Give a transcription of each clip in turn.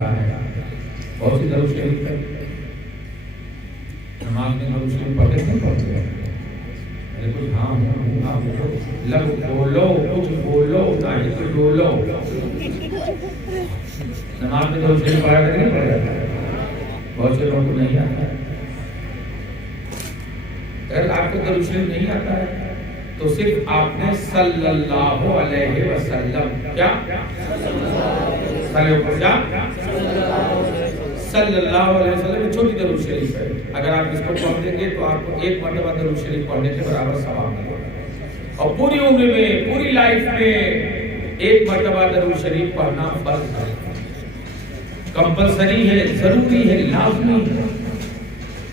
बहुत सी दरूद शरीफ है, नमाज में दरूद शरीफ पढ़ते नहीं पढ़ते? अरे कुछ हाँ लग बोलो, कुछ बोलो नहीं तो बोलो। नमाज में दरूद शरीफ पढ़ा नहीं पढ़ेगा, बहुत से लोगों को नहीं आता है। अगर आपको दरूद शरीफ नहीं आता है तो सिर्फ आपने सल्लल्लाहु अलैहि वसल्लम क्या सल्लल्लाहु अलैहि वसल्लम छोटी दरूद शरीफ है। अगर आप इसको पढ़ देंगे तो आपको एक मरतबा दरूद शरीफ पढ़ने के बराबर सवाब मिलेगा। और पूरी उम्र में, पूरी लाइफ में एक मरतबा दरूद शरीफ पढ़ना फर्ज है, कंपलसरी है, जरूरी है, लाजमी है।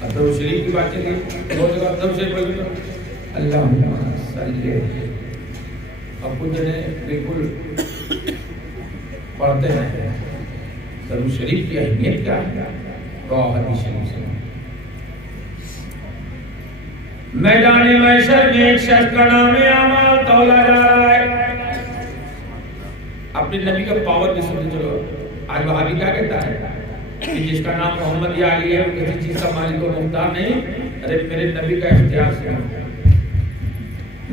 दरूद शरीफ की बात चलिए, बहुत जगह दरूद शरीफ पढ़ अल्लाहुम्मा सल्ली। अब कुछ जने बिल्कुल पढ़ते हैं दरूद शरीफ की अहमियत क्या है, तो हदीस शरीफ से। मैदान महशर में एक शख्स का नाम अमाल तौला जा रहा है। अपने नबी का पावर भी सुनते चलो। आज वहाबी क्या कहता है कि जिसका नाम मोहम्मद या अली है वो किसी चीज का मालिक और मुख्तार नहीं। अरे मेरे नबी का इख्तियार से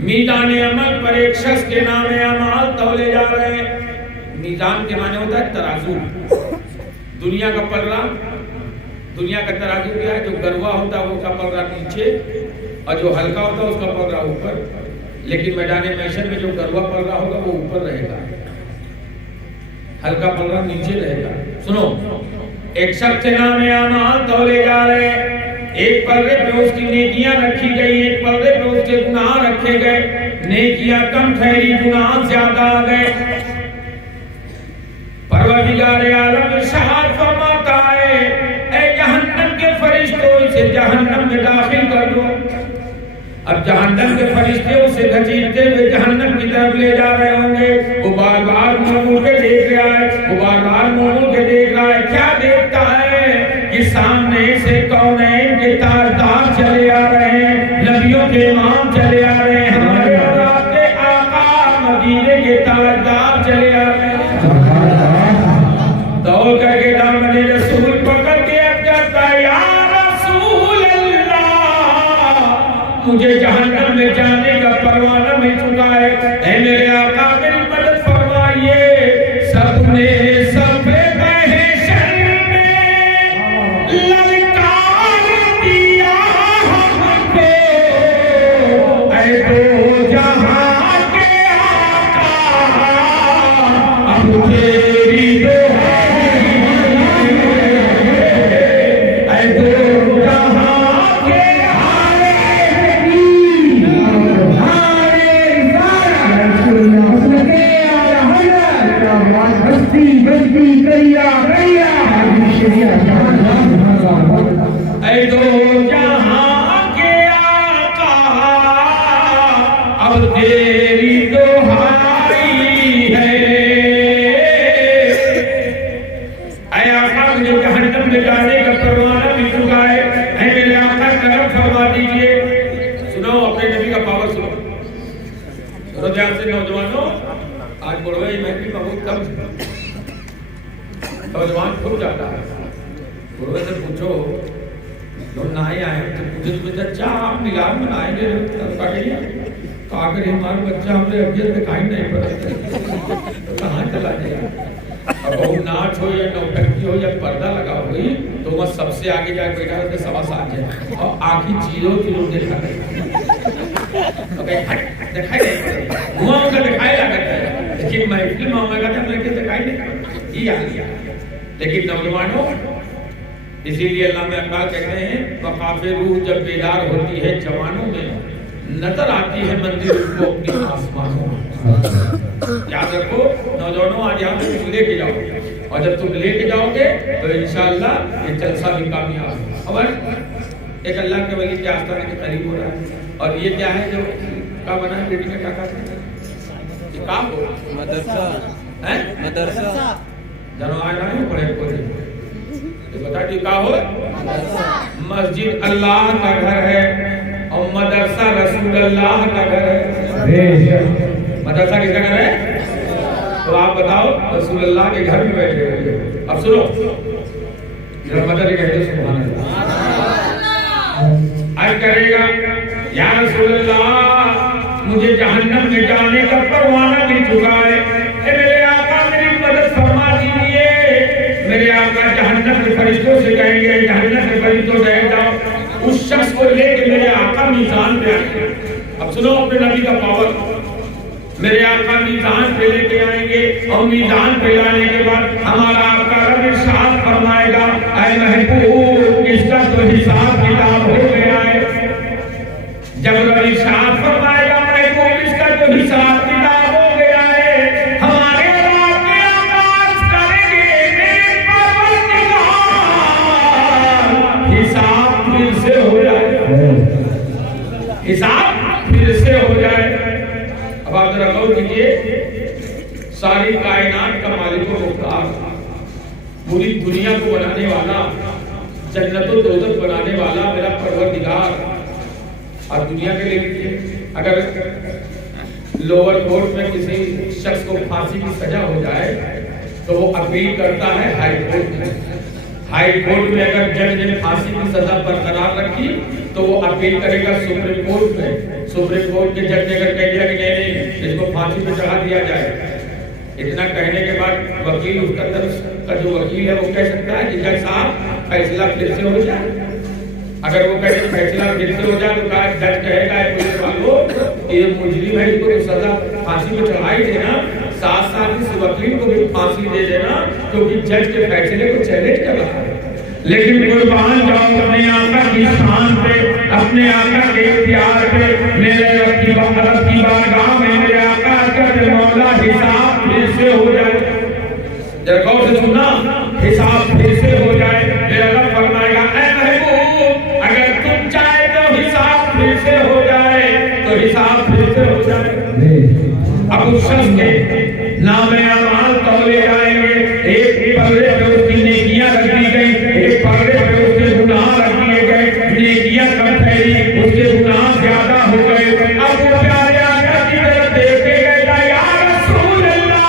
मीज़ान अमल पर एक शख्स के नाम अमाल तौले जा रहे हैं। मीज़ान के माने होता है तराजू, दुनिया का पलड़ा। दुनिया का तराजू क्या है? जो गरवा होता है वो उसका पलड़ा नीचे और जो हल्का होता है उसका पलड़ा ऊपर। लेकिन मैदान महशर में जो गरवा पलड़ा होगा वो ऊपर रहेगा, हल्का पलड़ा नीचे रहेगा। सुनो, एक शख्स के नाम अमाल तौले जा रहे हैं। एक पलड़े पे उसकी नेकियां रखी गई, एक पलड़े पे उसके गुनाह रखे गए। नेकियां कम ठहरी, गुनाह ज्यादा आ गए। परवरदिगार आलम इरशाद फरमाता है, ऐ जहन्नम के फरिश्तों, इसे जहन्नम में दाखिल कर दो। अब जहन्नम के फरिश्ते उसे घसीटते हुए जहन्नम की तरफ ले जा रहे होंगे। वो बार बार मुड़ के देख रहा है, वो बार बार मुड़ के देख रहा है। क्या देखता है कि सामने से कौनैन के ताजदार चले आ रहे हैं, नबियों के इमाम चले आ रहे हैं, हमारे और आपके आका मदीने के ताजदार चले आ रहे हैं। दौड़ करके दामने रसूल पकड़ के अब कहता है, या रसूल अल्लाह, मुझे जहन्नम में जाने का परवाना मिल चुका है। ऐ मेरे आका मेरी मदद फरमाइए। सबने नौजवानों, आज बुढ़वे महफिल में बहुत कम नौजवान खुल जाता है। बुढ़वे से पूछो जो नहाए आए तो पूछे तो बच्चा आप मिलाद में नहाएंगे हमारे बच्चा हमने अभी दिखाई नहीं पड़ा तो कहाँ चला गया। अब बहु नाच हो या नौटंकी हो या पर्दा लगा हुई तो वह सबसे आगे जाके बैठा होते सवा साथ है और आखिर चीजों देखा दिखाई नहीं मुँह का दिखाई लगता है, लेकिन महफिल में होगा दिखाई नहीं आ। लेकिन नौजवानों, इसीलिए अल्लाह में अकबाल कहते हैं, वक़ाफ़े रूह जब बेदार होती है जवानों में, नजर आती है मंदिर उसको अपनी आसमानों में। याद रखो नौजवानों, आज यहाँ तुम लेके जाओगे और जब तुम लेके जाओगे तो इंशाअल्लाह ये जलसा भी कामयाब होगा। एक अल्लाह के वली के आस्थान के करीब हो रहा है। और ये क्या है जो का बना है बेटी में क्या ये काम हो मदरसा है, मदरसा जानो आज आए पढ़े पढ़े तो बता दी का हो। मस्जिद अल्लाह का घर है और मदरसा रसूल अल्लाह का घर है। मदरसा किसका घर है? तो आप बताओ रसूलुल्लाह के घर में बैठे हुए। अब सुनो, जरा मदद कहते सुभान अल्लाह। आज करेगा या रसूलुल्लाह, मुझे जहन्नम में जाने का परवाना मिल चुका है, मेरे आका मेरी मदद फरमा दीजिए। मेरे आका जहन्नम के फरिश्तों से कहेंगे, जहन्नम के फरिश्तों बैठ जाओ, उस शख्स को लेके मेरे आका मीज़ान पे आएंगे। अब सुनो अपने नबी का पावर, मेरे आका मीज़ान पे लेके आएंगे और मीज़ान पे लाने के बाद हमारा आका रब इरशाद फरमाएगा, ऐ महबूब इसका तो हिसाब किताब हो गया है। जब रब इरशाद फरमाएगा महबूब इसका तो हिसाब किताब हो गया है, हमारे रब के आवाज करेंगे मेरे परवरदिगार, हिसाब फिर से हो जाए, हिसाब फिर से हो जाए। अब आप जरा गौर कीजिए, सारी कायनात का मालिक व मुख्तार, पूरी दुनिया को बनाने वाला, जन्नत और दोज़ख बनाने वाला मेरा परवरदिगार। और दुनिया के लिए अगर लोअर कोर्ट में किसी शख्स को फांसी की सजा हो जाए तो वो अपील करता है हाई कोर्ट में। हाई कोर्ट में अगर जज ने फांसी की सजा बरकरार रखी तो वो अपील करेगा सुप्रीम कोर्ट में। सुप्रीम कोर्ट के जज ने अगर कह दिया कि नहीं इसको फांसी पे चढ़ा दिया जाए, इतना कहने के बाद वकील उसका तरफ का जो वकील है वो कह सकता है कि जज साहब फैसला फिर से हो जाए। अगर वो कहे फैसला फिर से हो जाए तो कहा जज कहेगा पुलिस वालों ये मुजरिम है, इसको तो सजा फांसी पे चढ़ाई देना, साथ साथ इस वकील को भी फांसी दे देना क्योंकि जज के फैसले को चैलेंज कर रहा है। लेकिन कुर्बान जाओ अपने आका की शान पे, अपने आका के इख्तियार पे, मेरे रब की बारगाह में मेरे आका का मौला हिसाब फिर से हो जाए। जरा गौर से सुनना, हिसाब फिर से हो जाए। मेरा रब फरमाएगा ऐ महबूब अगर तुम चाहे तो हिसाब फिर से हो जाए, तो हिसाब फिर से हो जाए। अब उस शख्स के नामे अमाल तौले जाएंगे, एक पल्ले पे उसकी नेकियां रख दी गई, एक पल्ले पे उसके गुनाह रख दिए गए, नेकियां कम ठहरी, उसके गुनाह ज्यादा हो गए। अब वो प्यारे आका की तरफ देखे गए, या रसूल अल्लाह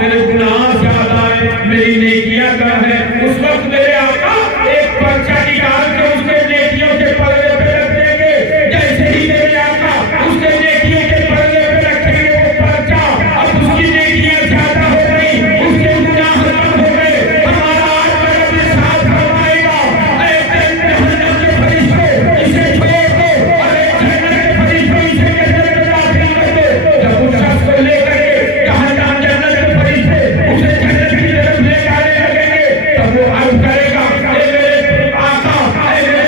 मेरे गुनाह ज्यादा है, मेरी नेकियां कम है। उस वक्त मेरे आका एक पर्चा निकाल के उसके नेकियों के पल्ले पे रख देंगे। जैसे ही मेरे आका उसके नेकियों के पल्ले पे रखेंगे वो पर्चा, अब उसकी नेकियां ज्यादा हो गई, उसके गुनाह कम हो गए। हमारा आका रब इरशाद फरमाएगा, ऐ जहन्नम के फरिश्तों इसे छोड़ दो और ऐ जन्नत के फरिश्तों इसे जन्नत में दाखिल कर दो। जब उस शख्स को लेकर के जहन्नम जन्नत के फरिश्ते उसे जन्नत की तरफ ले जाने लगेंगे तब वो अर्ज करेगा, ऐ मेरे आका, ऐ मेरे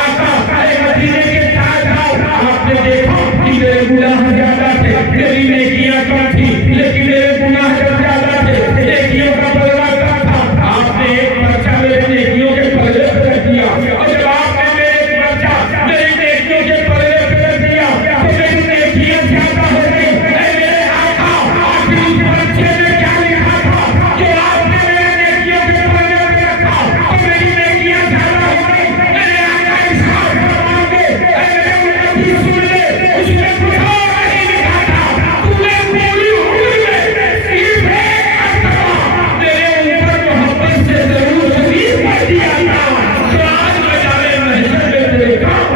आका, ऐ मदीने के ताजदार, आपने देखा कि मेरे गुनाह ज्यादा थे, मेरी नेकियां कम थी, लेकिन मेरे गुनाह जब ज्यादा थे, नेकियों का बदला कम था, आपने एक पर्चा मेरे नेकियों के पल्ले पे रख दिया। और जब आपने मेरे एक पर्चा मेरी नेकियों के पल्ले पे रख दिया तो मेरी नेकियां ज्यादा हो गई। ऐ मेरे आका, आखिर उस पर्चे में क्या लिखा था जो आपने मेरे नेकियों के पल्ले पे रखा तो मेरी नेकियां ज्यादा हो गई। मेरे आका इरशाद फरमाएंगे, ऐ मेरे नबी सुन ले, उसमें कुछ और नहीं लिखा था, तूने पूरी उम्र में सिर्फ एक मरतबा मेरे ऊपर मोहब्बत से जरूर शरीफ कर दिया था, तो आज मैं जाने महशर में तेरे काम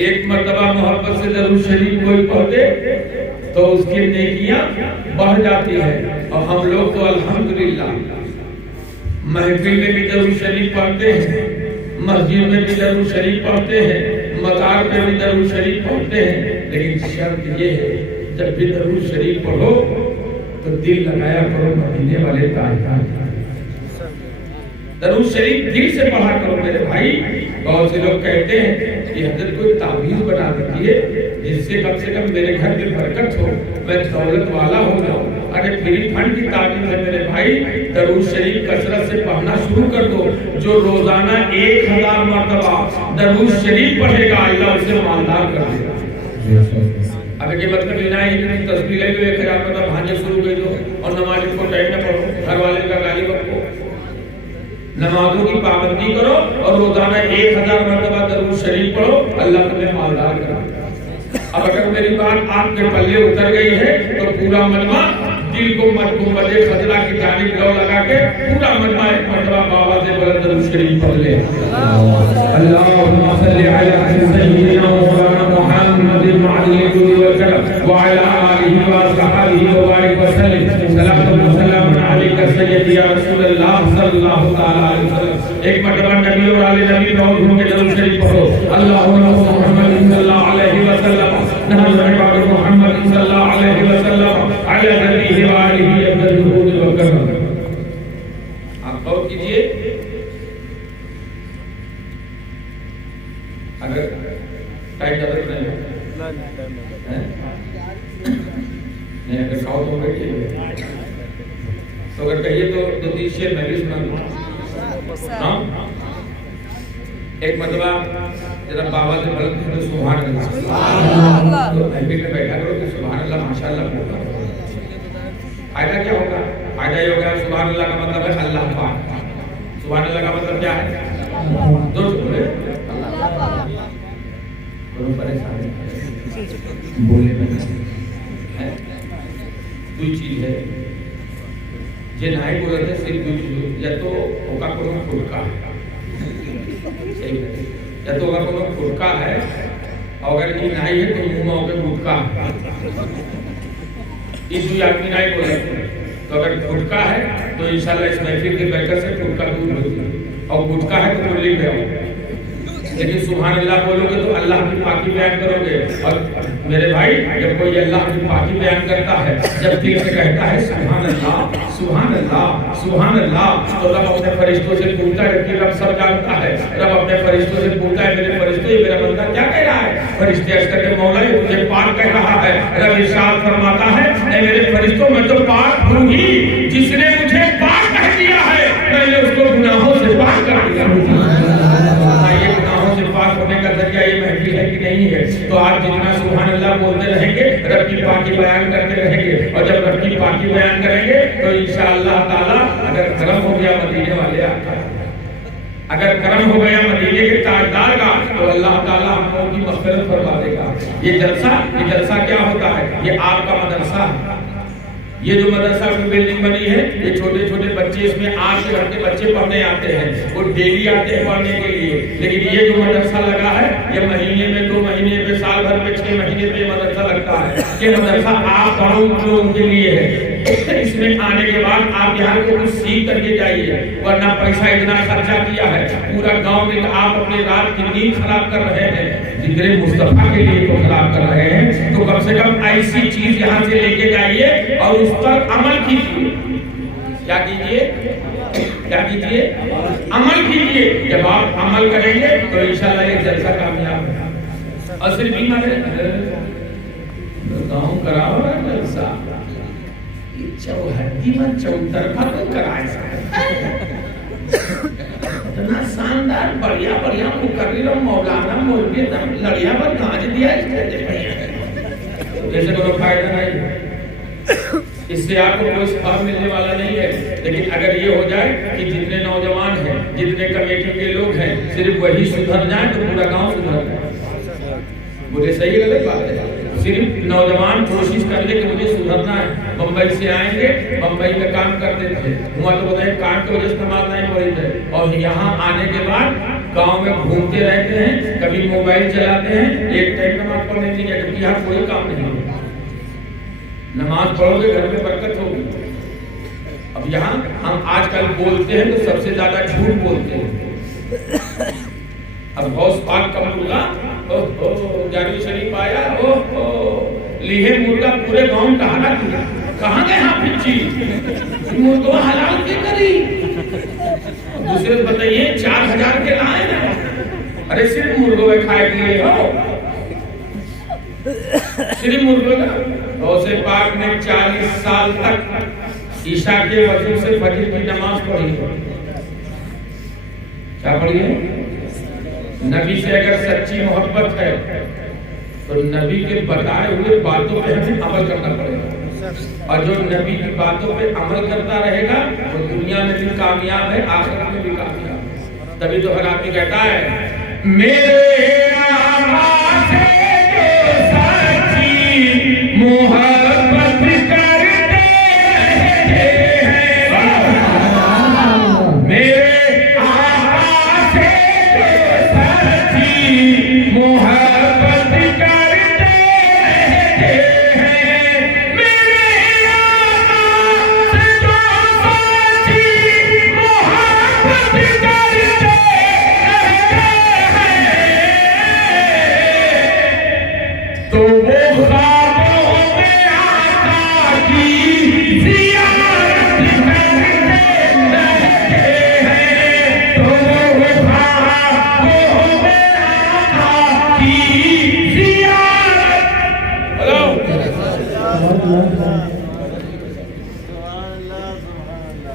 एक मरतबा मोहब्बत से जरूर शरीफ कोई पढ़े तो उसकी नेकियां बढ़ जाती है। और हम लोग तो अल्हम्दुलिल्लाह महफिल में भी दरूद शरीफ पढ़ते हैं, मस्जिद में भी दरूद शरीफ पढ़ते हैं, मज़ार पे भी दरूद शरीफ पढ़ते हैं, लेकिन शर्त ये है जब भी दरूद शरीफ पढ़ो तो दिल लगाया करो मदीने वाले ताजदार। दरूद शरीफ दिल से पढ़ा करो मेरे भाई। बहुत से लोग कहते हैं कि हजरत कोई ताबीज बना दीजिए जिससे कम से कम मेरे घर में बरकत हो, मैं दौलत वाला हो जाऊं। अरे फ्री फंड की ताबीज है मेरे भाई, दरूद शरीफ कसरत से पढ़ना शुरू कर दो। जो रोजाना 1000 मरतबा दरूद शरीफ पढ़ेगा अल्लाह उसे मालदार कर देगा। अब ये मतलब लेना है कि तस्बीह ले लो 1000 मरतबा भांजे शुरू कर दो और नमाज को टाइम में पढ़ो, घर वाले का गाली रखो, नमाजों की पाबंदी करो और रोजाना 1000 मरतबा दरूद शरीफ पढ़ो, अल्लाह तुम्हें मालदार करेगा। अब अगर मेरी बात आपके पल्ले उतर गई है तो पूरा मजमा दिल को मत गुंबदे खजरा की जानिब लो लगा के पूरा मजमा एक मरतबा बाबा से बुलंद दरूद शरीफ पढ़ ले। अल्लाहुम्मा सल्ली अला सय्यिदिना मौलाना मुहम्मदिन व अला आलिहि व असहाबिहि व बारिक व सल्लिम सलातु व सलाम अलैका सय्यदी या रसूलल्लाह सल्लल्लाहु तआला अलैहि वसल्लम। एक मरतबा नबी और आले नबी दौड़ के दरूद शरीफ पढ़ो। अल्लाहुम्मा मुहम्मद सल्लल्लाहु अलैहि वसल्लम नहमदु मुहम्मद सल्लल्लाहु अलैहि वसल्लम अला नबीहि व आलिहि अफदल दुरूद व करम। आप गौर कीजिए, अगर टाइम ज्यादा नहीं अगर खाओ तो बैठिए, तो अगर कहिए तो दो तीन शेर मैं भी सुना दूं। एक मरतबा जरा बाबा से बोलते हैं सुभान अल्लाह, तो महफिल में बैठा करो कि सुभान अल्लाह माशाअल्लाह बोलो। फायदा क्या होगा? फायदा ये होगा सुभान अल्लाह का मतलब है अल्लाह पाक। सुभान अल्लाह का मतलब क्या है? दो बोले अल्लाह पाक। कोई परेशानी बोले में कोई चीज है जे नहीं बोले थे सिर्फ दो चीज, या तो होगा कोनो फुटका, या तो अगर कोनो फुटका है और अगर ये नहीं है तो मुंह में होकर गुटका। इस दुई आदमी नहीं बोले तो अगर फुटका है तो इंशाल्लाह इस महफिल के बरकत से फुटका दूर होगी, और गुटका है तो कुल्ली में हो। लेकिन सुभान अल्लाह बोलोगे तो अल्लाह की पाकी बयान करोगे। और मेरे भाई, जब कोई अल्लाह की पाकी बयान करता है, जब दिल से कहता है सुभान अल्लाह सुभान अल्लाह सुभान अल्लाह, तो रब अपने फरिश्तों से पूछता है कि रब सब जानता है। रब अपने फरिश्तों से पूछता है मेरे फरिश्तों मेरा बंदा क्या कह रहा है? फरिश्ते अर्ज करके मौला ये मुझे पाक कह रहा है। रब इरशाद फरमाता है ऐ मेरे फरिश्तों मैं तो पाक हूं ही, जिसने मुझे पाक कह दिया है मैंने उसको गुनाहों से पाक कर दिया। पाक होने का जरिया ये महफिल है कि नहीं है? तो आप जितना सुभान अल्लाह बोलते रहेंगे, रब की पाकी बयान करते रहेंगे, और जब रब की पाकी बयान करेंगे तो इंशाअल्लाह ताला अगर करम हो गया मदीने वाले आपका, अगर करम हो गया मदीने के ताजदार का, तो अल्लाह ताला हम लोगों की मग़फ़िरत फरमा देगा। ये जलसा क्या होता है? ये आपका मदरसा है। ये जो मदरसा की बिल्डिंग बनी है, ये छोटे छोटे बच्चे इसमें 8 से 10 बच्चे पढ़ने आते हैं, वो डेली आते हैं पढ़ने के लिए। लेकिन ये जो मदरसा लगा है, ये महीने में 2 महीने में साल भर में 6 महीने में मदरसा लगता है। ये मदरसा आप लोगों के लिए है। इसमें आने के बाद आप यहाँ को कुछ सीख करके जाइए, वरना पैसा इतना खर्चा किया है, पूरा गांव में आप अपने रात की नींद खराब कर रहे हैं, जिक्र मुस्तफा के लिए तो खराब कर रहे हैं। तो कम से कम ऐसी चीज यहाँ से लेके जाइए और उस पर अमल कीजिए। क्या कीजिए? क्या कीजिए? अमल कीजिए। जब आप अमल करेंगे तो इंशाल्लाह ये जलसा कामयाब है। और सिर्फ गाँव कराओ जलसा, चौहद्दी में चौतरफा तो कराए इतना शानदार बढ़िया बढ़िया मुकर्रिर मौलाना मौलवी लड़िया पर गाज दिया। जैसे कोई फायदा नहीं, इससे आपको कोई सवाब मिलने वाला नहीं है। लेकिन अगर ये हो जाए कि जितने नौजवान हैं, जितने कमेटी के लोग हैं, सिर्फ वही सुधर जाए तो पूरा गांव सुधर जाए। मुझे सही गलत बात है? सिर्फ नौजवान कोशिश कर ले कि मुझे सुधरना है। बम्बई से आएंगे, बम्बई में काम करते थे, वहाँ तो बताए काम की वजह से नमाज नहीं पढ़ी थे, और यहाँ आने के बाद गांव में घूमते रहते हैं, कभी मोबाइल चलाते हैं, एक टाइम नमाज पढ़ने नहीं है, क्योंकि यहाँ कोई काम नहीं है। नमाज पढ़ोगे घर में बरकत होगी। अब यहाँ हम आजकल बोलते हैं तो सबसे ज्यादा झूठ बोलते हैं। अब गौस पाक का मुर्गा जारी शरीफ आया, लीहे मुर्गा पूरे गांव टहला दिया। कहाँ गए हाफिज जी? मुर्गा हलाल के करी। दूसरे बताइए 4000 के लाए ना, अरे सिर्फ मुर्गो खाए के लिए हो, सिर्फ मुर्गो ना। गौसे पाक ने 40 साल तक ईशा के वजू से फजर की नमाज पढ़ी। क्या पढ़ी है? नबी से अगर सच्ची मोहब्बत है तो नबी के बताए हुए बातों पे हमें अमल करना पड़ेगा, और जो नबी की बातों पे अमल करता रहेगा वो दुनिया में भी कामयाब है, आखिरत में भी कामयाब है। तभी तो हर आदमी कहता है मेरे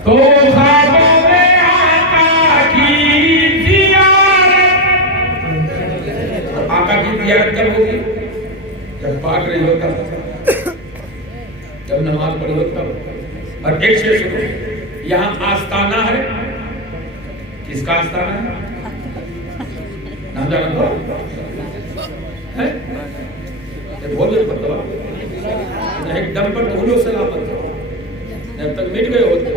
तो ख्वाबों में आका की ज़ियारत। आका की ज़ियारत कब होगी? जब पाठ रही हो तब, जब नमाज पढ़ी हो तब। और एक से सुनो, यहाँ आस्ताना है। किसका आस्ताना है? नाम जाना तो है? बोलो पता एकदम पर बोलो सलामत हो, जब तक मिट गए होते।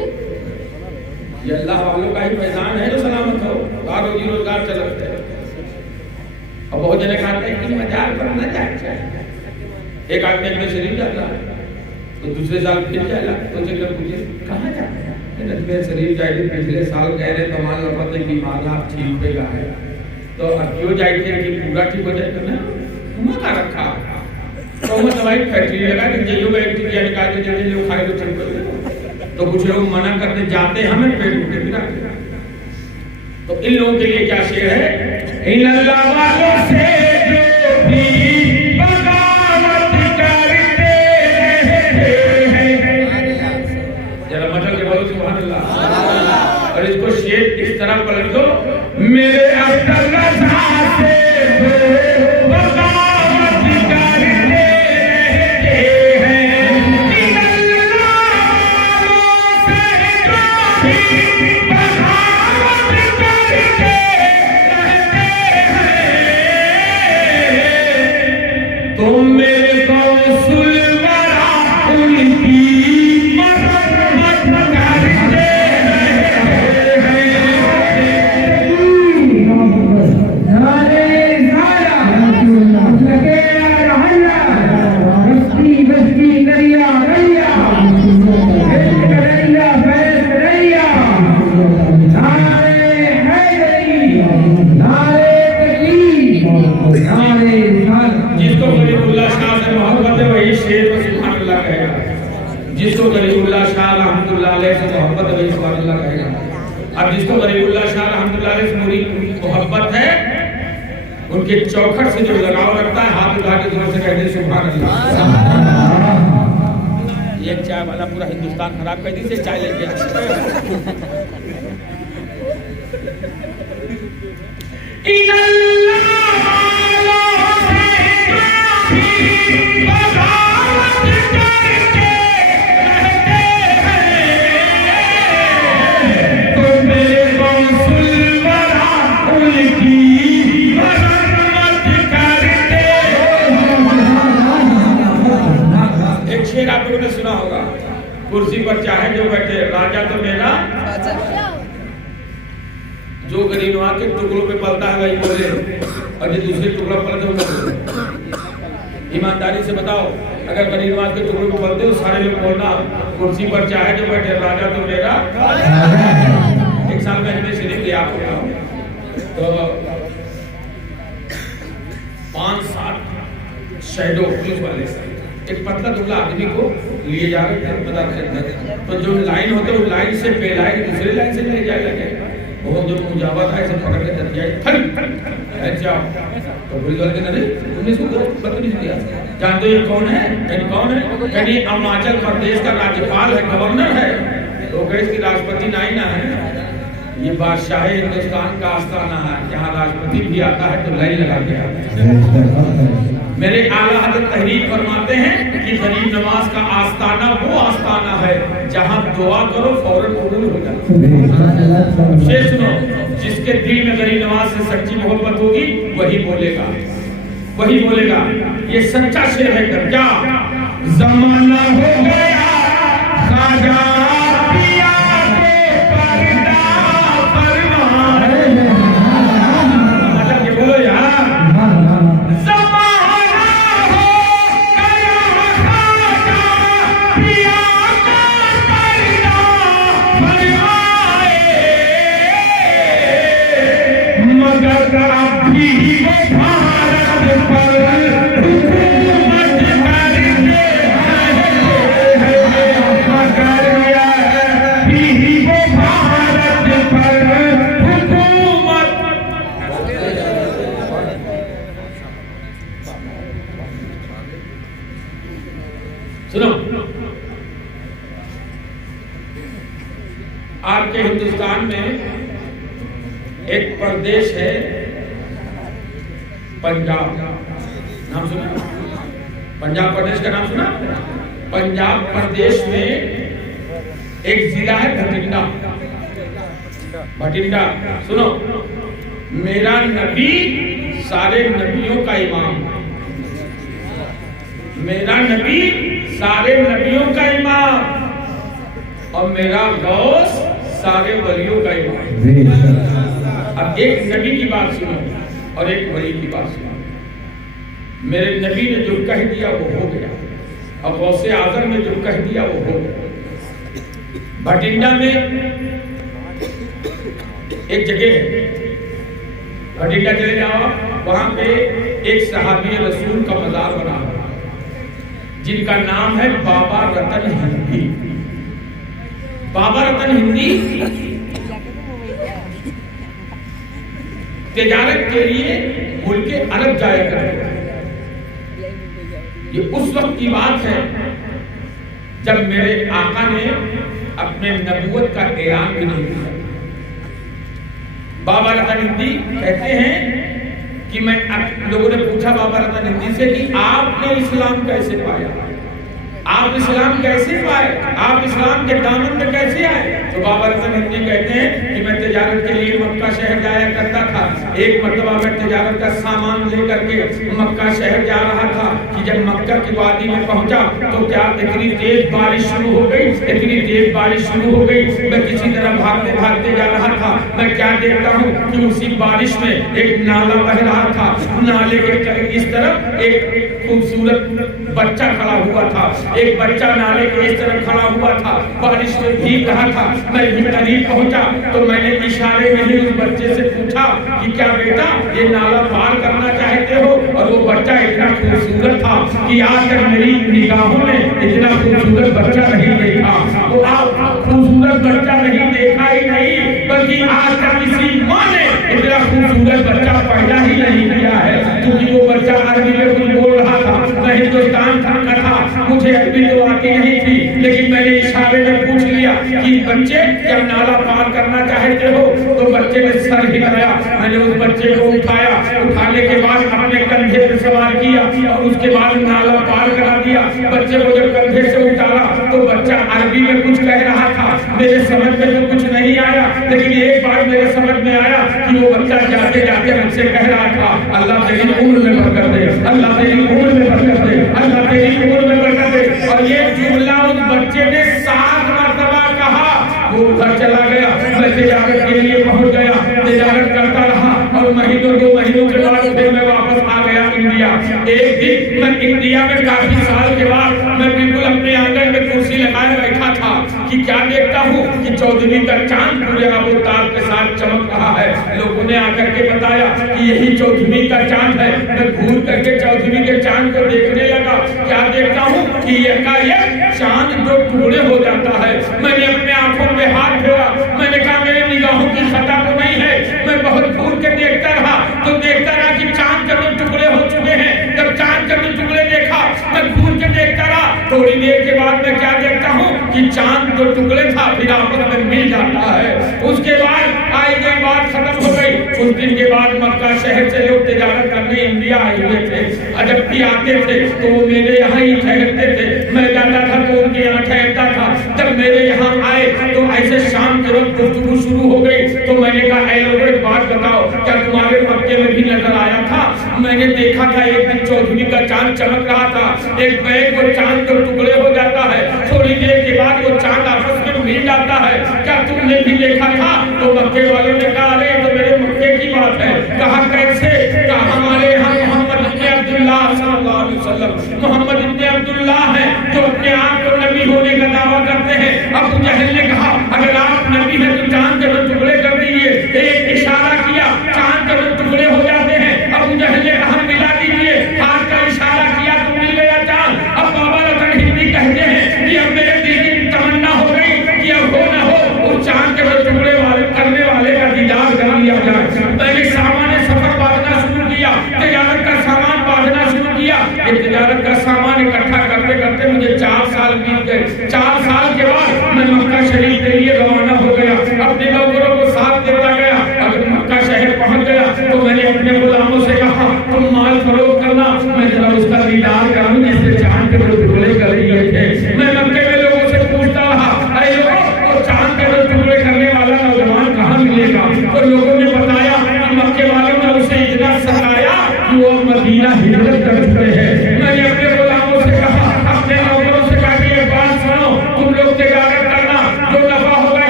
ये अल्लाह वालों का ही मैदान है जो सलामत हो, बाहर रोजी रोजगार चलते हैं। और बहुत जने कहते हैं कि मजाक करना चाहिए। एक आदमी में शरीर जाता है तो दूसरे साल फिर जाएगा, तो जब पूछे कहाँ जाते हैं, शरीर जाएगी पिछले साल कह रहे कमाल लपते की माला ठीक पे गा है, तो अब क्यों जाएंगे कि पूरा ठीक हो जाएगा ना? का रखा तो वो दवाई फैक्ट्री लगा कि जो बैक्टीरिया निकाल के जो खाए तो ठीक हो जाएगा। तो कुछ लोग मना करते जाते हमें पेट उठे बिना। तो इन लोगों के लिए क्या शेर है? इन अल्लाह वालों से जो भी बगावत करते हैं, जरा मतलब के बोलो सुभान अल्लाह। और इसको शेर इस तरह पलट दो, मेरे अब्दुल्ला साहब से बगावत करते हैं, इन अल्लाह वालों से जो भी बगावत करते हैं, तो मेरे कौसुल वरा उनकी मरहमत करते हैं। जिसको गरीबुल्लाह शाह से मोहब्बत है वही शेर में सुभान अल्लाह कहेगा। जिसको गरीबुल्लाह शाह रहमतुल्लाह अलैह से मोहब्बत है वही सुभान अल्लाह कहेगा। अब जिसको गरीबुल्लाह शाह रहमतुल्लाह अलैह से पूरी मोहब्बत है, उनके चौखट से जो लगाव रखता है, हाथ उठा के जोर से कहते हैं सुभान अल्लाह। ये चाय वाला पूरा हिंदुस्तान खराब कर दी से चाय लेके आप लोगों ने सुना होगा, कुर्सी पर चाहे जो बैठे राजा तो मेरा, जो गरीबों के टुकड़ों पे पलता है वही बोले, और जो दूसरे टुकड़ा पलते हो ईमानदारी से बताओ, अगर गरीबों के टुकड़ों पे पलते हो सारे लोग बोलना कुर्सी पर चाहे जो बैठे राजा तो मेरा। एक साल में हमने शरीफ लिया तो 5-7 शहीदों पुलिस वाले एक पतला दुबला आदमी को लिए जा रहे थे अस्पताल के अंदर। तो जो लाइन होते वो लाइन से बेलाइन दूसरे लाइन से ले जाए लगे, वो जो मुजावर है सब पकड़ के दर जाए जाओ। तो पुलिस वाले कहते तुमने इसको बदतमीजी दिया, जानते हो ये कौन है? कौन है? कहीं अरुणाचल प्रदेश का राज्यपाल है, गवर्नर है, तो इसकी राष्ट्रपति ना है। ये बादशाह हिंदुस्तान का आस्थाना है, जहाँ राष्ट्रपति भी आता है तो लाइन लगा के आता है। मेरे आला हज़रत तहरीर फरमाते हैं कि गरीब नवाज का आस्थाना वो आस्थाना है जहाँ दुआ करो फौरन कबूल हो जाए। शेर सुनो, जिसके दिल में गरीब नवाज से सच्ची मोहब्बत होगी वही बोलेगा, वही बोलेगा। ये सच्चा शेर है। क्या जमाना हो गया खाजा पिया को पर्दा फरमान, मतलब ये बोलो यार, मगर आज के हिंदुस्तान में एक प्रदेश है पंजाब, नाम सुना? पंजाब प्रदेश का नाम सुना? पंजाब प्रदेश में एक जिला है भटिंडा। भटिंडा सुनो, मेरा नबी सारे नबियों का इमाम, मेरा नबी सारे नबियों का इमाम, और मेरा गौस सारे वलियों का इमाम। अब एक नबी की बात सुनो और एक वली की बात सुनो। मेरे नबी ने जो कह दिया वो हो गया, और गौसे आजम ने जो कह दिया वो हो गया। भटिंडा में एक जगह है, भटिंडा चले जाओ, वहां पे एक सहाबी रसूल का मजार बना हुआ जिनका नाम है बाबा रतन हिंदी। बाबा रतन हिंदी तिजारत के लिए मुल्क अरब जाया करते। ये उस वक्त की बात है जब मेरे आका ने अपने नबूवत का ऐलान भी नहीं किया। बाबा रतन हिंदी कहते हैं कि लोगों ने पूछा बाबा रतन हिंदी से कि आपने इस्लाम कैसे पाया, आप इस्लाम कैसे पाए, आप इस्लाम के दामन में कैसे आए? तो बाबा रतन हिंदी कहते हैं कि मैं तिजारत के लिए मक्का शहर जाया करता था। एक मर्तबा मैं तिजारत का सामान लेकर के मक्का शहर जा रहा था कि जब मक्का की वादी में पहुंचा तो क्या इतनी तेज बारिश शुरू हो गई, इतनी तेज बारिश शुरू हो गई। मैं किसी तरह भागते भागते जा रहा था। मैं क्या देखता हूँ कि उसी बारिश में एक नाला बह रहा था। नाले के इस तरफ एक खूबसूरत बच्चा खड़ा हुआ था। एक बच्चा नाले के इस तरफ खड़ा हुआ था, बारिश में भीग रहा था। मैं भी करीब पहुंचा तो मैंने इशारे में ही उस बच्चे से पूछा कि क्या बेटा ये नाला पार करना चाहते हो? और वो बच्चा इतना खूबसूरत था कि आज तक मेरी निगाहों में इतना खूबसूरत बच्चा नहीं देखा। तो आप खूबसूरत बच्चा नहीं देखा ही नहीं, बल्कि आज तक किसी माँ ने इतना खूबसूरत बच्चा पैदा ही नहीं किया है। क्योंकि वो बच्चा अरबी में कुछ बोल रहा था। मैं हिंदुस्तान का था, मुझे अरबी तो आती नहीं थी, लेकिन मैंने इशारे में पूछ लिया कि बच्चे क्या नाला पार करना चाहते हो? तो बच्चे ने सर हिलाया। मैंने उस बच्चे को उठाया, उठाने के बाद अपने कंधे पर सवार किया और उसके बाद नाला पार करा दिया। बच्चे को जब कंधे से उतारा तो बच्चा अरबी में कुछ कह रहा था। मेरे समझ में तो कुछ नहीं आया, लेकिन एक बार मेरे समझ में आया कि वो बच्चा जाते जाते मुझसे कह रहा था, अल्लाह तेरी उम्र में बरकत दे, अल्लाह तेरी उम्र में बरकत दे, अल्लाह तेरी उम्र में बरकत दे। और ये जुमला उस बच्चे ने 7 मरतबा कहा। वो घर चला गया, मैं तिजारत के लिए पहुंच गया, तिजारत करता रहा और महीनों 2 महीनों के बाद फिर मैं वापस आ गया इंडिया। एक दिन मैं इंडिया में काफी साल के बाद मैं बिल्कुल अपने आंगन में कुर्सी लगाए बैठा था कि क्या देखता हूँ कि चौधरी का चांद पूरे आबोताब के साथ चमक रहा है। लोगों ने आकर के बताया कि यही चौधरी का चांद है। मैं घूर करके चौधरी के चांद को देखने लगा। क्या देखता हूँ कि एकाएक चांद 2 टुकड़े हो जाता है। मैंने अपने आंखों में हाथ फेरा। मैंने कहा मेरे निगाहों की खता तो नहीं है। मैं बहुत घूर के देखता रहा तो देखता रहा कि चांद के 2 टुकड़े हो चुके हैं। जब चांद के 2 टुकड़े देखा, मैं घूर के देखता रहा। थोड़ी देर के बाद मैं क्या देखता हूँ कि चांद 2 टुकड़े था, फिर आपस में मिल जाता है। उसके बाद आई गई बात खत्म हो गई। कुछ दिन के बाद मक्का शहर से लोग तिजारत करने इंडिया आए हुए थे। जब भी आते थे तो वो मेरे यहाँ ही ठहरते थे। मैं जाता था तो उनके यहाँ ठहरता था। जब मेरे यहाँ आए तो ऐसे शाम के वक्त गुफ्तगू शुरू हो गई। तो मैंने कहा ऐ लोगों एक बात बताओ, क्या तुम्हारे मक्के में भी नजर आया था? मैंने देखा था एक दिन चौधरी का चांद चमक रहा था। एक बैग वो चांद 2 टुकड़े हो जाता है, थोड़ी देर के बाद वो चांद आपस में मिल जाता है। क्या तुमने भी देखा था? तो मक्के वालों ने कहा अरे तो मेरे मक्के की बात है। कहा कैसे? कहा हमारे यहाँ मोहम्मद इब्ने अब्दुल्लाह सल्लल्लाहु अलैहि वसल्लम मोहम्मद इब्ने अब्दुल्लाह है जो अपने आप को नबी होने का दावा करते हैं। अबू जहल ने कहा अगर आप नबी हैं तो चांद के 2 टुकड़े कर दीजिए। एक इशारा किया, चांद के 2 टुकड़े हो जाते हैं। अबू जहल ने कहा मिला दीजिए। हाथ का इशारा किया तो मिल गया चांद। अब बाबा रतन हिंदी कहते हैं कि अब मेरे दिल की तमन्ना हो गई कि अब हो न हो उस चांद के 2 टुकड़े करने वाले का दीदार कर लिया जाए। मैंने सामान सफर बांधना शुरू किया, तिजारत का सामान बांधना शुरू किया। तिजारत का सामान इकट्ठा करते करते मुझे 4 साल बीत गए। 4 साल के बाद मैं मक्का शरीफ के लिए रवाना हो गया।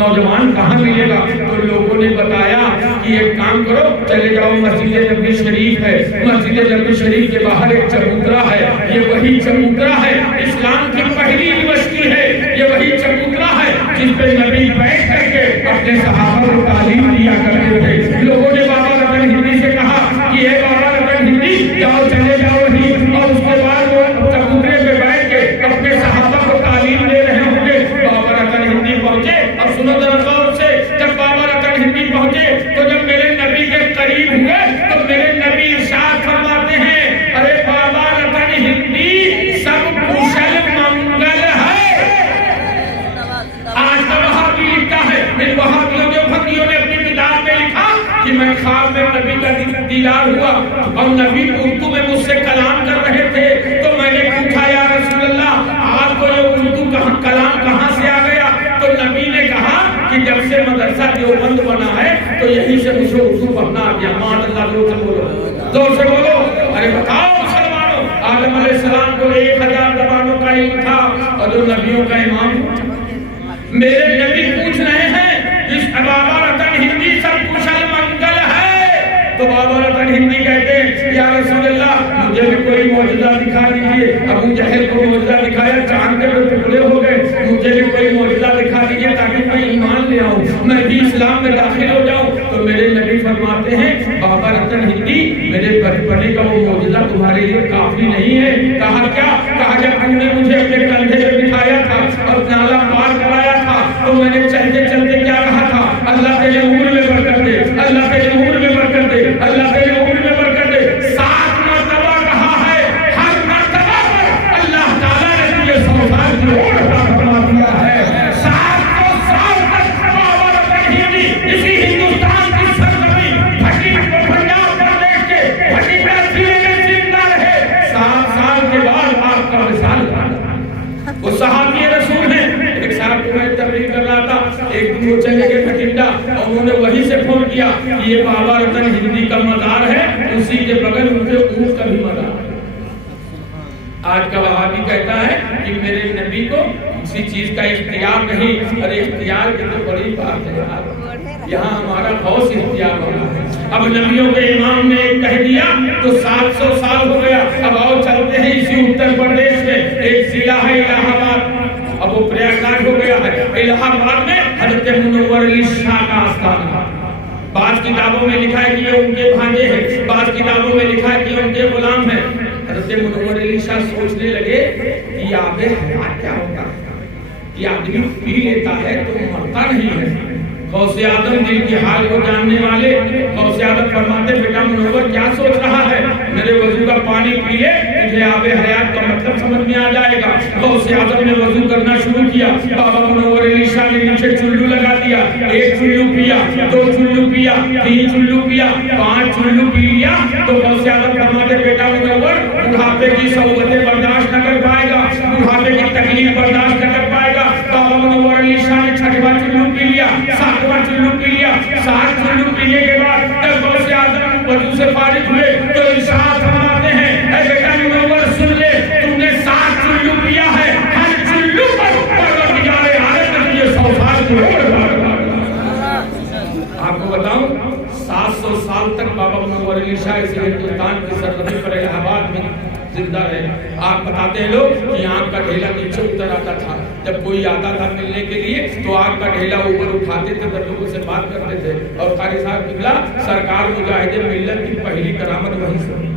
नौजवान कहाँ मिलेगा? तो लोगों ने बताया कि एक काम करो, चले जाओ मस्जिद नबी शरीफ है, मस्जिद नबी शरीफ के बाहर एक चबूतरा है, ये वही चबूतरा है, इस्लाम की पहली यूनिवर्सिटी है, ये वही चबूतरा है जिस पे नबी बैठ करके अपने सहाबा को तालीम दिया करते थे। लोगों ने बाबा रतन हिंदी से कहा कि ये बाबा रतन हिंदी, जाओ चले जाओ ही, और उसके बाद वो चबूतरे पे बैठ के अपने सहाबा को तालीम दे रहे होंगे। बाबा रतन हिंदी पहुंचे। अब सुनो जरा गौर से, जब बाबा रतन हिंदी पहुंचे तो जब मेरे नबी के करीब हुए तो मेरे नबी इरशाद फरमाते हैं, अरे बाबा रतन हिंदी सब कुशल मंगल है। आज का वहाबी लिखता है, इन वहाबियों के भक्तियों ने अपनी किताब में लिखा कि मैं ख्वाब में नबी का दीदार हुआ और नबी उर्दू में मुझसे कलाम कर रहे थे, तो मैंने पूछा या रसूल अल्लाह, आपको ये उर्दू कलाम कहाँ से आ गया? तो नबी ने कहा कि जब से मदरसा देवबंद बना है तो यहीं से मुझे उर्दू पढ़ना आ गया। मान अल्लाह, जोर से बोलो। अरे बताओ मुसलमानों, आदम अलैहिस्सलाम को 1000 जबानों का इल्म था और जो नबियों का इमाम, मेरे नबी पूछ रहे हैं इस बाबा रतन हिंदी सब कुशल मंगल है? तो बाबा रतन हिंदी कहते हैं, या रसूल अल्लाह, मुझे भी कोई मौजूदा दिखा दीजिए। अबू जहल को मौजूदा दिखाया, चांद के टुकड़े हो गए, मुझे भी कोई मौजूदा दिखा दीजिए ताकि मैं ईमान ले आऊं, मैं भी इस्लाम में दाखिल हो जाऊं। तो मेरे नबी फरमाते हैं, बाबा रतन हिंदी, मेरे बचपने का वो मौजूदा तुम्हारे लिए काफी नहीं है। कहा क्या? कहा जब तुमने मुझे अपने कंधे पे बिठाया था और नाला पार कराया था तो मैंने चलते चलते क्या कहा था? अल्लाह तेरे उम्र में बरकत दे, अल्लाह तेरे उम्र में बरकत दे, अल्लाह तेरे उम्र में बरकत दे। 7 मरतबा कहा है, हर मरतबा पर अल्लाह ताला ने तुझे 100 साल की उम्र अता फरमा दिया है। 700 साल तक बाबा रतन हिंदी इसी हिंदुस्तान की सरजमीं भट्टी पंजाब प्रदेश के भट्टीपुरा जिले में जिंदा रहे। 7 साल के बाद आपका विशाल वो सहाबी रसूल है। एक साहब को मैं तबलीग कर रहा था, एक दिन वो चले गए भटिंडा और उन्होंने वहीं से फोन किया कि ये बाबा रतन हिंदी का मज़ार है, उसी के बगल उनके ऊँट का भी मज़ार है। आज का वहाबी कहता है कि मेरे नबी को किसी चीज का इख्तियार नहीं। अरे इख्तियार की तो बड़ी बात है यार, यहाँ हमारा बहुत इख्तियार हो रहा है। अब नबियों के इमाम ने कह दिया तो 700 साल हो गया। अब आओ चलते हैं इसी उत्तर प्रदेश में एक जिला है इलाहाबाद, अब वो प्रयागराज हो गया है। इलाहाबाद में हजरत मुनव्वर अली शाह का आस्थान। बाज़ किताबों में लिखा है कि ये उनके भांजे हैं, बाज़ किताबों में लिखा है कि उनके गुलाम हैं। हजरत मुनव्वर अली शाह सोचने लगे कि आगे हयात क्या होगा, कि आदमी पी लेता है तो मरता नहीं है। गौसे आदम दिल के हाल को जानने वाले गौसे आदम फरमाते, बेटा मुनव्वर क्या सोच रहा है, मेरे वजू का पानी पी ले, तुझे आबे हयात का मतलब समझ में आ जाएगा। गौसे आदम ने वजू करना शुरू किया। बाबा मुनव्वर अली शाह ने नीचे चुल्लू लगा दिया। 1 चुल्लू पिया, 2 चुल्लू पिया, 3 चुल्लू पिया, 5 चुल्लू पी लिया। तो गौसे आदम फरमाते, बेटा मुनव्वर बुढ़ापे की सौगतें बर्दाश्त न कर पाएगा, बुढ़ापे की तकलीफ बर्दाश्त न कर पाएगा। बाबा मुनव्वर अली शाह ने 6वां चुल्लू पी लिया, 7वां चुल्लू पी लिया। 7 चुल्लू पीने के बाद जब गौसे आदम वजू से फारिग हुए तो इरशाद फरमाते हैं, ऐ बेटा मुनव्वर सुन ले, तुमने 7 चुल्लू पिया है, हर चुल्लू पर परवरदिगार आलम ने तुझे 100 साल की उम्र। आपको बताऊं 700 साल तक बाबा मुनव्वर अली शाह इस हिंदुस्तान की सरजमीं पर इलाहाबाद में जिंदा है। आप बताते हैं लोग कि आग का ढेला नीचे उतर आता था, जब कोई आता था मिलने के लिए तो आग का ढेला ऊपर उठाते थे, तब लोगों से बात करते थे। और कारी साहब निकला, सरकार मुजाहिदे मिल्लत की पहली करामत वहीं से,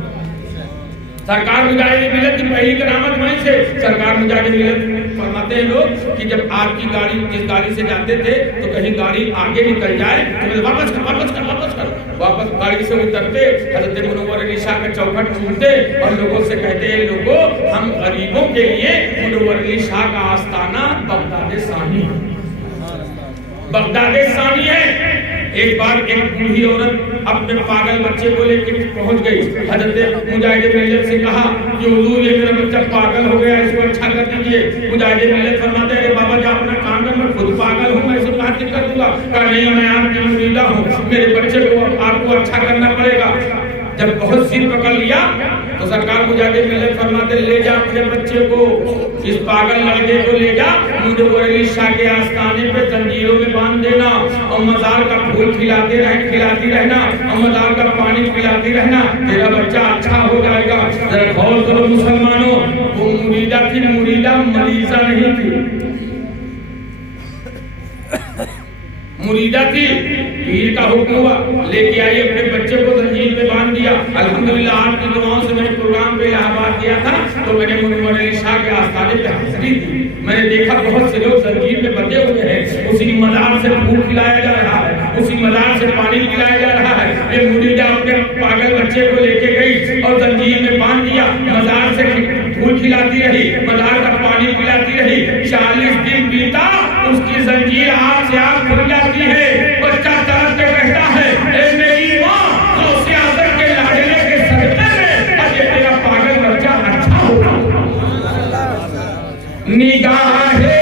सरकार मुजाहिदे मिल्लत की पहली करामत वहीं से। सरकार मुजाहिदे मिल्लत फरमाते हैं लोग कि जब आपकी गाड़ी जिस गाड़ी से जाते थे तो कहीं गाड़ी आगे निकल जाए तो वापस कर वापस कर वापस कर, वापस गाड़ी से उतरते, हजरत मुनव्वर अली शाह का चौखट छूटते और लोगों से कहते हैं, लोगों हम गरीबों के लिए मुनव्वर अली शाह का आस्थाना बगदाद सानी, बगदाद सानी है। एक बार एक बूढ़ी औरत अपने पागल बच्चे को लेकर पहुंच गई। हजरत मुजाहिद मिल्लत से कहा कि हुजूर ये मेरा बच्चा पागल हो गया, इसको अच्छा कर दीजिए। मुजाहिद मिल्लत फरमाते हैं, बाबा जी अपना काम कर, मैं खुद पागल हूँ, मैं इसको कहाँ ठीक कर दूंगा। कहा नहीं, मैं आपकी मुरीदा हूँ, मेरे बच्चे को आपको अच्छा करना पड़ेगा। जब बहुत सिर पकड़ लिया तो सरकार मुजाहिद मिल्लत फरमाते ले जा अपने बच्चे को, इस पागल लड़के को ले जा मुंडेबोरेली शाह के आस्थाने पे जंजीरों में बांध देना और मजार का फूल खिलाती रहना और मजार का पानी पिलाती रहना, तेरा बच्चा अच्छा हो जाएगा। जरा गौर करो मुसलमानों, वो मुरीदा थी, मुरीदा मरीजा नहीं थी, मुरीदा थी। पीर का हुक्म हुआ, लेके आई अपने बच्चे को जंजीर में बांध दिया। अल्हम्दुलिल्लाह आपकी दुआओं से मैंने प्रोग्राम पे इलाहाबाद किया था तो मैंने मुंडेबोरेली शाह के आस्थाने पे हाजिरी दी। मैंने देखा बहुत से लोग जंजीर में बंधे हुए हैं, उसी मजार से फूल खिलाया जा रहा है, उसी मजार से पानी पिलाया जा रहा है। ये मुरीदा अपने पागल बच्चे को लेके गई और जंजीर में बांध दिया, मजार से फूल खिलाती रही, मजार का पानी पिलाती रही। 40 दिन बीता, उसकी जंजीर आग से आग खुल जाती है। बच्चा तरफ के कहता है, ए मेरी माँ, गौसे आज़म के लाडले के सदक़े में आज ये तेरा पागल बच्चा अच्छा होगा। निगाहे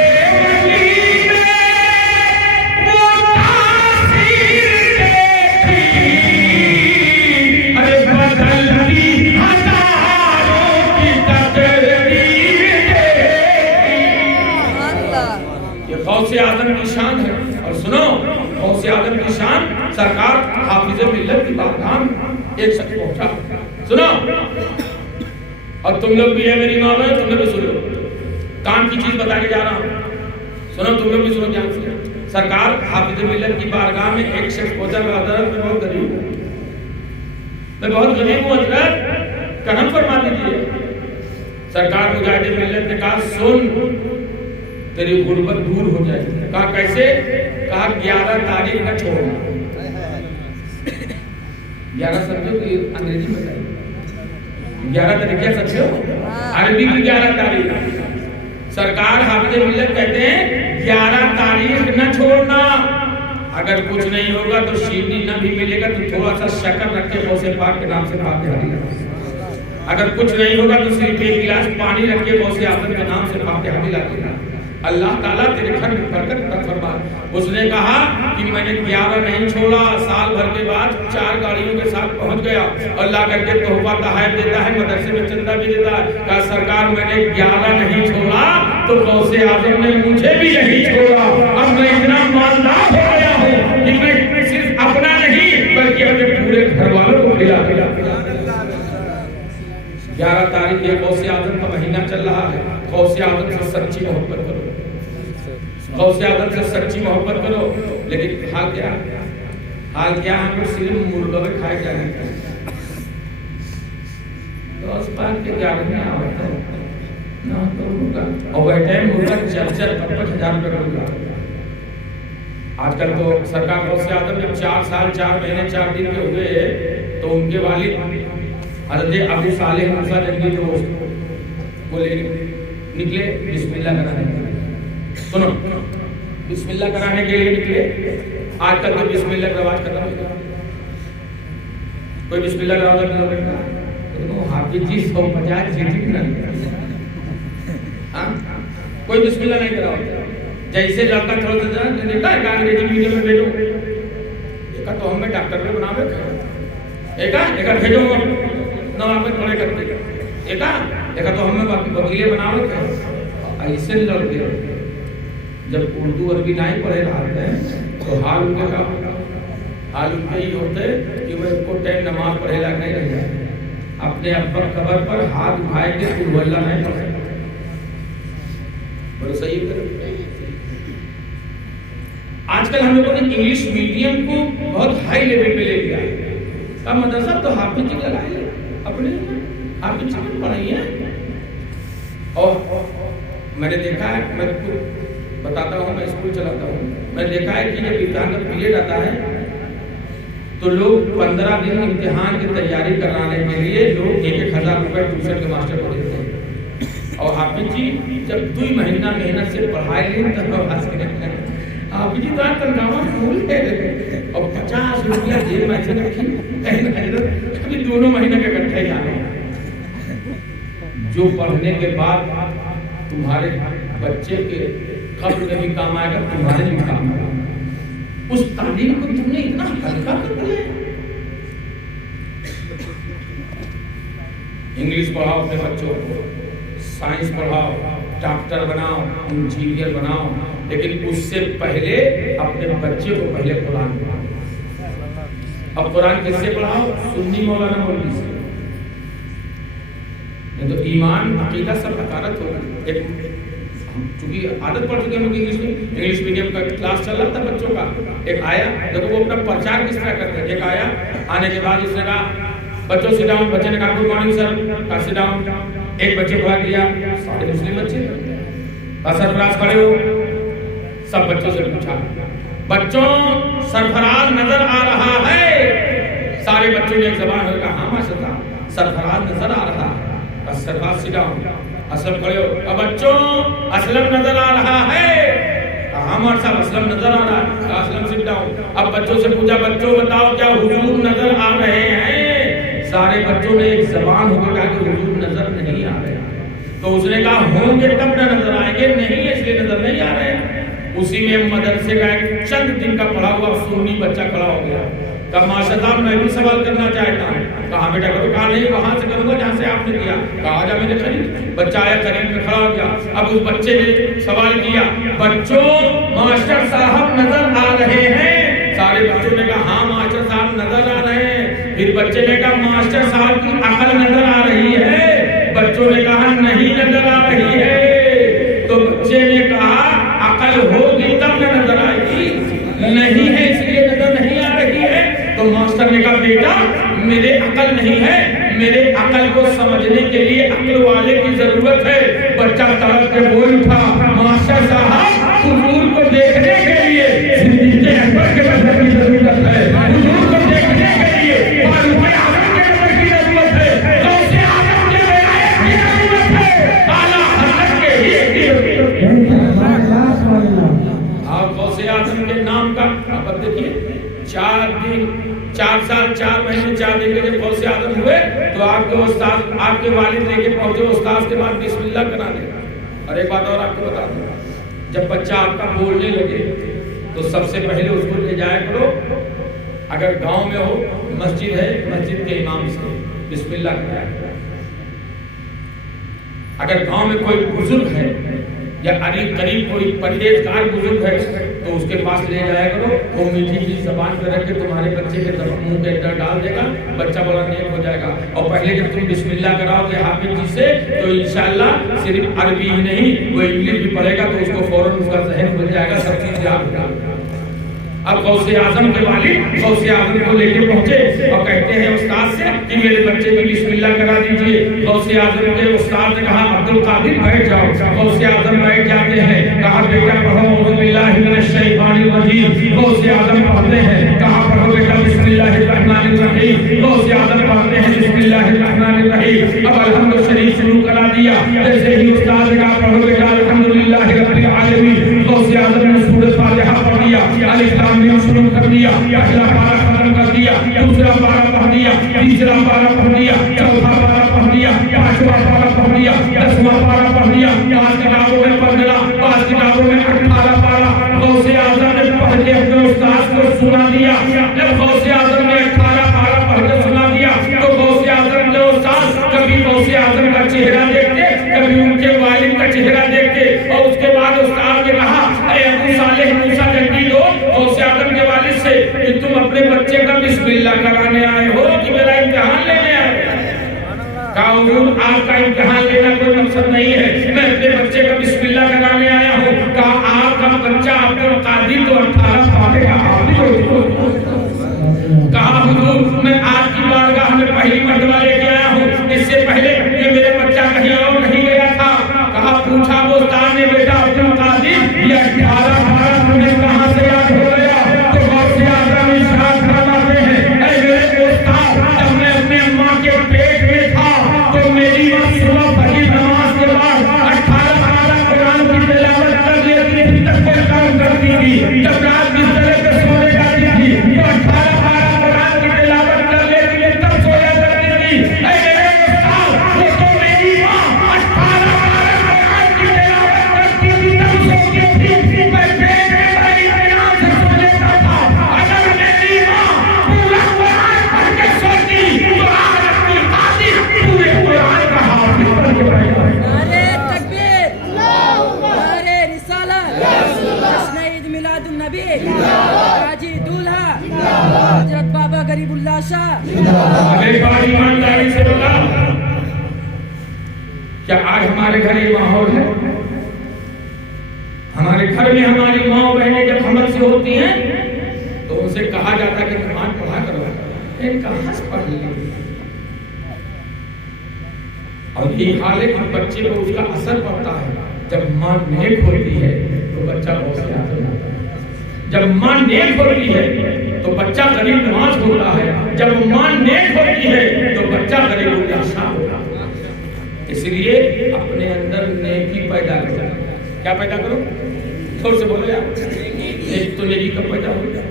गौसे आज़म की शान है। और सुनो, गौसे आज़म की शान सरकार हाफिज़ मिल्लत की बारगाह में एक शख्स पहुंचा। सुनो, और तुम लोग भी है मेरी माँ बहन, तुम लोग भी सुन लो, काम की चीज बता के जा रहा हूँ, सुनो तुम लोग भी सुनो ध्यान से। सरकार हाफिज़ मिल्लत की बारगाह में एक शख्स पहुंचा, हज़रत मैं बहुत गरीब हूँ, मैं बहुत गरीब हूँ हज़रत, करम फरमा दीजिए। सरकार मुजाहिद मिल्लत ने कहा, सुन तेरी गुर्बत दूर हो जाएगी। कहा कैसे? कहा 11 तारीख न छोड़ना। 11 समझो कि अंग्रेजी में बताइए, 11 तारीख क्या समझो? अरबी की 11 तारीख। सरकार हाफिज़ मिल्लत कहते हैं 11 तारीख न छोड़ना। अगर कुछ नहीं होगा तो शीरनी न भी मिलेगा तो थोड़ा सा शक्कर रख के गौसे पाक के नाम से फातिहा दिला। अगर कुछ नहीं होगा तो सिर्फ एक गिलास पानी रख के गौसे आज़म के नाम से फातिहा दिला देना। अल्लाह ताला तेरे घर में बरकत फरमा। उसने कहा कि मैंने 11 नहीं छोड़ा, साल भर के बाद 4 गाड़ियों के साथ पहुंच गया और ला करके तोहफा तहफ़ देता है, मदरसे में चंदा भी देता है। कहा सरकार मैंने 11 नहीं छोड़ा तो गौसे आज़म ने मुझे भी नहीं छोड़ा। अब मैं इतना मालदार हो गया हूँ कि मैं सिर्फ अपना नहीं बल्कि अपने पूरे घर वालों को खिला। 11 तारीख ये गौसे आज़म का महीना चल रहा है। गौसे आज़म से सच्ची मोहब्बत करो, गौसे आज़म से सच्ची मोहब्बत करो। लेकिन हाल क्या है? हाल क्या है? हम लोग सिर्फ मुर्गा में खाए जा रहे हैं। तो उस पार के 11 में आवता है ना तो मुर्गा, और बैठे हैं मुर्गा 4-5 हज़ार रुपये मुर्गा। आजकल तो सरकार गौसे आज़म जब 4 साल 4 महीने 4 दिन के हुए तो उनके वालिद हज़रत अबू सालेह मूसा जंगी दोस्त बोले निकले बिस्मिल्लाह कराने के लिए। सुनो, बिस्मिल्लाह कराने के लिए निकले। आजकल तो बिस्मिल्लाह का रवाज खत्म हो गया, कोई बिस्मिल्लाह का रवाज नहीं होगा। तो हाफिज जी 150 जीटी ना, कोई बिस्मिल्लाह नहीं कराओ। जैसे लड़का थोड़ा सा देखा है अंग्रेजी मीडियम में भेजो, देखा तो हमें डॉक्टर में बनावे, एक भेजो ना हमें थोड़े करते, देखा तो हमें वकीले बनावे थे। ऐसे लड़के जब उर्दू अरबी नहीं पढ़े रहते हैं तो हाल उनके का हाल उनके ही होते कि वह को टाइम नमाज पढ़े ला नहीं रह जाए, अपने अब्बा कबर पर हाथ उठाए के कुल्ला नहीं पढ़े। बोलो सही है। आजकल हम लोगों ने इंग्लिश मीडियम को बहुत हाई लेवल पे ले लिया है। मदरसा तो हाफिज जी लगाए, अपने हाफिज जी पढ़ाइए। और मैंने देखा है, मैं बताता हूँ, मैं स्कूल चलाता हूँ, मैंने देखा है कि जब इम्तिहान का पीरियड आता है तो लोग 15 दिन इम्तिहान की तैयारी कराने के लिए लोग 1-1 हज़ार रुपये ट्यूशन के मास्टर को देते हैं। और हाफिज जी जब 2 महीना मेहनत से पढ़ाई लें तब हाफिज जी तो तनख्वाह फूल है और 50 रुपया जेब में से रखी, अभी दोनों महीने के इकट्ठे जाने। जो पढ़ने के बाद तुम्हारे बच्चे के कब्र में भी काम आएगा, तुम्हारे भी काम आएगा। उस तालीम को तुमने इतना हल्का कर दिया। इंग्लिश पढ़ाओ अपने बच्चों को, साइंस पढ़ाओ, डॉक्टर बनाओ, इंजीनियर बनाओ, लेकिन उससे पहले अपने बच्चे को पहले कुरान पढ़ाओ। अब कुरान किससे पढ़ाओ? सुन्नी मौलाना मौलवी से। नहीं तो ईमान अकीदा सब हकारत होगा। क्योंकि आदत पड़ चुकी है लोग इंग्लिश मीडियम का क्लास चल रहा था बच्चों का। एक आया, देखो वो अपना प्रचार किस तरह करता है। एक आया, आने के बाद इसने कहा बच्चों सिट डाउन, बच्चे ने कहा गुड मॉर्निंग सर, कहा सिट डाउन। एक बच्चे को भाग लिया, सारे मुस्लिम बच्चे, सरफराज खड़े हो, सब बच्चों से पूछा बच्चों सरफराज नजर आ रहा है? सारे बच्चों ने एक जबान में कहा हाँ माशाल्लाह सरफराज नजर आ रहा है। सरफराज सिट डाउन, असलम खड़े हो। अब बच्चों असलम नजर आ रहा है? हमारे साहब असलम नजर आ रहा है। Aslam sit down. अब बच्चों से पूछा बच्चों बताओ क्या हुजूर नजर आ रहे हैं? सारे बच्चों ने एक जबान होकर कहा कि हुजूर नजर नहीं आ रहे। तो उसने कहा होंगे तब ना नजर आएंगे, नहीं है इसलिए नजर नहीं आ रहे। उसी में मदरसे का एक चंद दिन का पढ़ा हुआ सुन्नी बच्चा खड़ा हो गया। कहा माशाल्लाह मैं भी सवाल करना चाहता हूँ। कहा बेटा करो। कहा नहीं वहां से करूंगा जहाँ से आपने किया। कहा आजा मेरे करीब। बच्चा आया करीब में खड़ा हो गया। अब उस बच्चे ने सवाल किया बच्चों मास्टर साहब नजर आ रहे हैं? सारे बच्चों ने कहा हाँ मास्टर साहब नजर आ रहे हैं। फिर बच्चे ने कहा मास्टर साहब की अकल नजर आ रही है? बच्चों ने कहा नहीं नजर आ रही है। तो बच्चे ने कहा अकल होगी तब न नजर आएगी, नहीं है इसलिए नजर नहीं आ रही है। तो मास्टर ने कहा बेटा मेरे अकल नहीं है, मेरे अकल को समझने के लिए अकल वाले की जरूरत है। बच्चा तड़प के बोल उठा मास्टर साहब हुजूर को देखने के लिए जिंदगी अकबर के नजर की जरूरत है, हुजूर को देखने के लिए फारूक आजम के नजर की जरूरत है, गौसे आजम के विलायत की जरूरत है, आला हजरत के ही जरूरत है। आप गौसे आजम के नाम का अब देखिए 4 साल 4 महीने 4 दिन के जब गौसे आजम हुए तो आपके उस्ताद आपके वालिद लेके पहुंचे उस्ताद के बाद बिस्मिल्लाह करा दिया। और एक बात और आपको बता दूं, जब बच्चा आपका बोलने लगे तो सबसे पहले उसको ले जाया करो, अगर गांव में हो मस्जिद है मस्जिद के इमाम से बिस्मिल्लाह कराया करो। अगर गांव में कोई बुजुर्ग है या करीब कोई परहेजगार बुजुर्ग है तो उसके पास ले जाया करो, वो मीठी सी जबान पे रख के तुम्हारे बच्चे के मुंह के अंदर डाल देगा, बच्चा बड़ा नेक हो जाएगा। और पहले जब तुम बिस्मिल्लाह कराओगे हाफिज जी से तो इंशाअल्लाह सिर्फ अरबी ही नहीं वो इंग्लिश भी पढ़ेगा तो उसको फौरन उसका जहन खुल जाएगा, सब चीज याद हो जाएगा। अब गौसे आजम के वालिद गौसे आजम को लेके पहुंचे और कहते हैं उस्ताद से कि मेरे बच्चे की बिस्मिल्लाह करा दीजिए। गौसे आजम के उस्ताद ने कहा अब्दुल कादिर बैठ जाओ। गौसे आजम बैठ जाते हैं। कहा बेटा पढ़ो औज़ु बिल्लाहि मिनश शैतानिर रजीम। गौसे आजम पढ़ते हैं। कहा पढ़ो बेटा बिस्मिल्लाहिर रहमानिर रहीम। गौसे आजम पढ़ते हैं बिस्मिल्लाहिर रहमानिर रहीम। अब अल्हम्दुलिल्लाह शरीफ शुरू करा दिया। जैसे ही उस्ताद ने कहा पढ़ो बेटा अल्हम्दुलिल्लाहि रब्बिल आलमीन, गौसे आजम ने सूरह फातिहा पढ़ दिया, अलिफ लाम मीम शुरू कर दिया, पहला पारा खत्म कर दिया, दूसरा पारा पढ़ दिया, तीसरा पारा पढ़ दिया, चौथा पारा पढ़ दिया, पांचवा पारा पढ़ दिया, 10वां पारा पढ़ दिया। 5 किताबों में 15, 5 किताबों में 18 पारा गौसे आजम ने पढ़ के अपने उस्ताद को सुना दिया। जब गौसे आजम ने 18 पारा पढ़ के सुना दिया तो गौसे आजम के उस्ताद कभी गौसे आजम का चेहरा देखते, कभी उनके वालिद का चेहरा देखते। और उसके बाद उस्ताद ने कहा अरे अबू सालेह मूसा जल्दी दो गौसे आजम के वालिद से कि तुम अपने बच्चे का बिस्मिल्लाह कराने आए हो कि मेरा इम्तिहान लेने आए हो? कहा आपका इम्तिहान लेना कोई मकसद नहीं है, मैं अपने बच्चे का बिस्मिल्लाह कराने आया हूँ। कहा आपका बच्चा अब्दुल कादिर तो 18 पढ़ेगा, कहा हुजूर मैं आपकी बारगाह में पहली मर्तबा लेके आया हूँ, इससे पहले ये मेरे बच्चा कहीं और नहीं गया था। कहा पूछा वो उस्ताद ने बेटा अब्दुल कादिर ये 18 पारा तुम्हें कहाँ से याद हो गया? तो गौसे आजम इरशाद फरमाते हैं ऐ मेरे उस्ताद जब मैं अपने अम्मा के पेट में था तो मेरी माँ सुबह फजर नमाज के बाद 18 पारा कुरान की तिलावत कर लेती थी, तक कोई काम करती थी। जब रात हाजी दूल्हा हजरत बाबा गरीबुल्लाह शाह। ईमानदारी से बताओ, क्या आज हमारे घर ये माहौल है? हमारे घर में हमारी माँ बहनें जब हमल से होती हैं तो उनसे कहा जाता है कि नमाज पढ़ा करो, कहाँ से पढ़ लेंगे? और ये हाल है कि बच्चे को उसका असर पड़ता है। जब माँ नेक होती है तो बच्चा बहुत से आदर होता है। जब माँ नेक होती है तो बच्चा गरीब नवाज होता है। जब माँ नेक होती है तो बच्चा गरीब उल्लासा होता है। इसलिए अपने अंदर नेकी पैदा करो। क्या पैदा करो? थोड़ा से बोलो यार। एक तो नेकी कब पैदा होगा?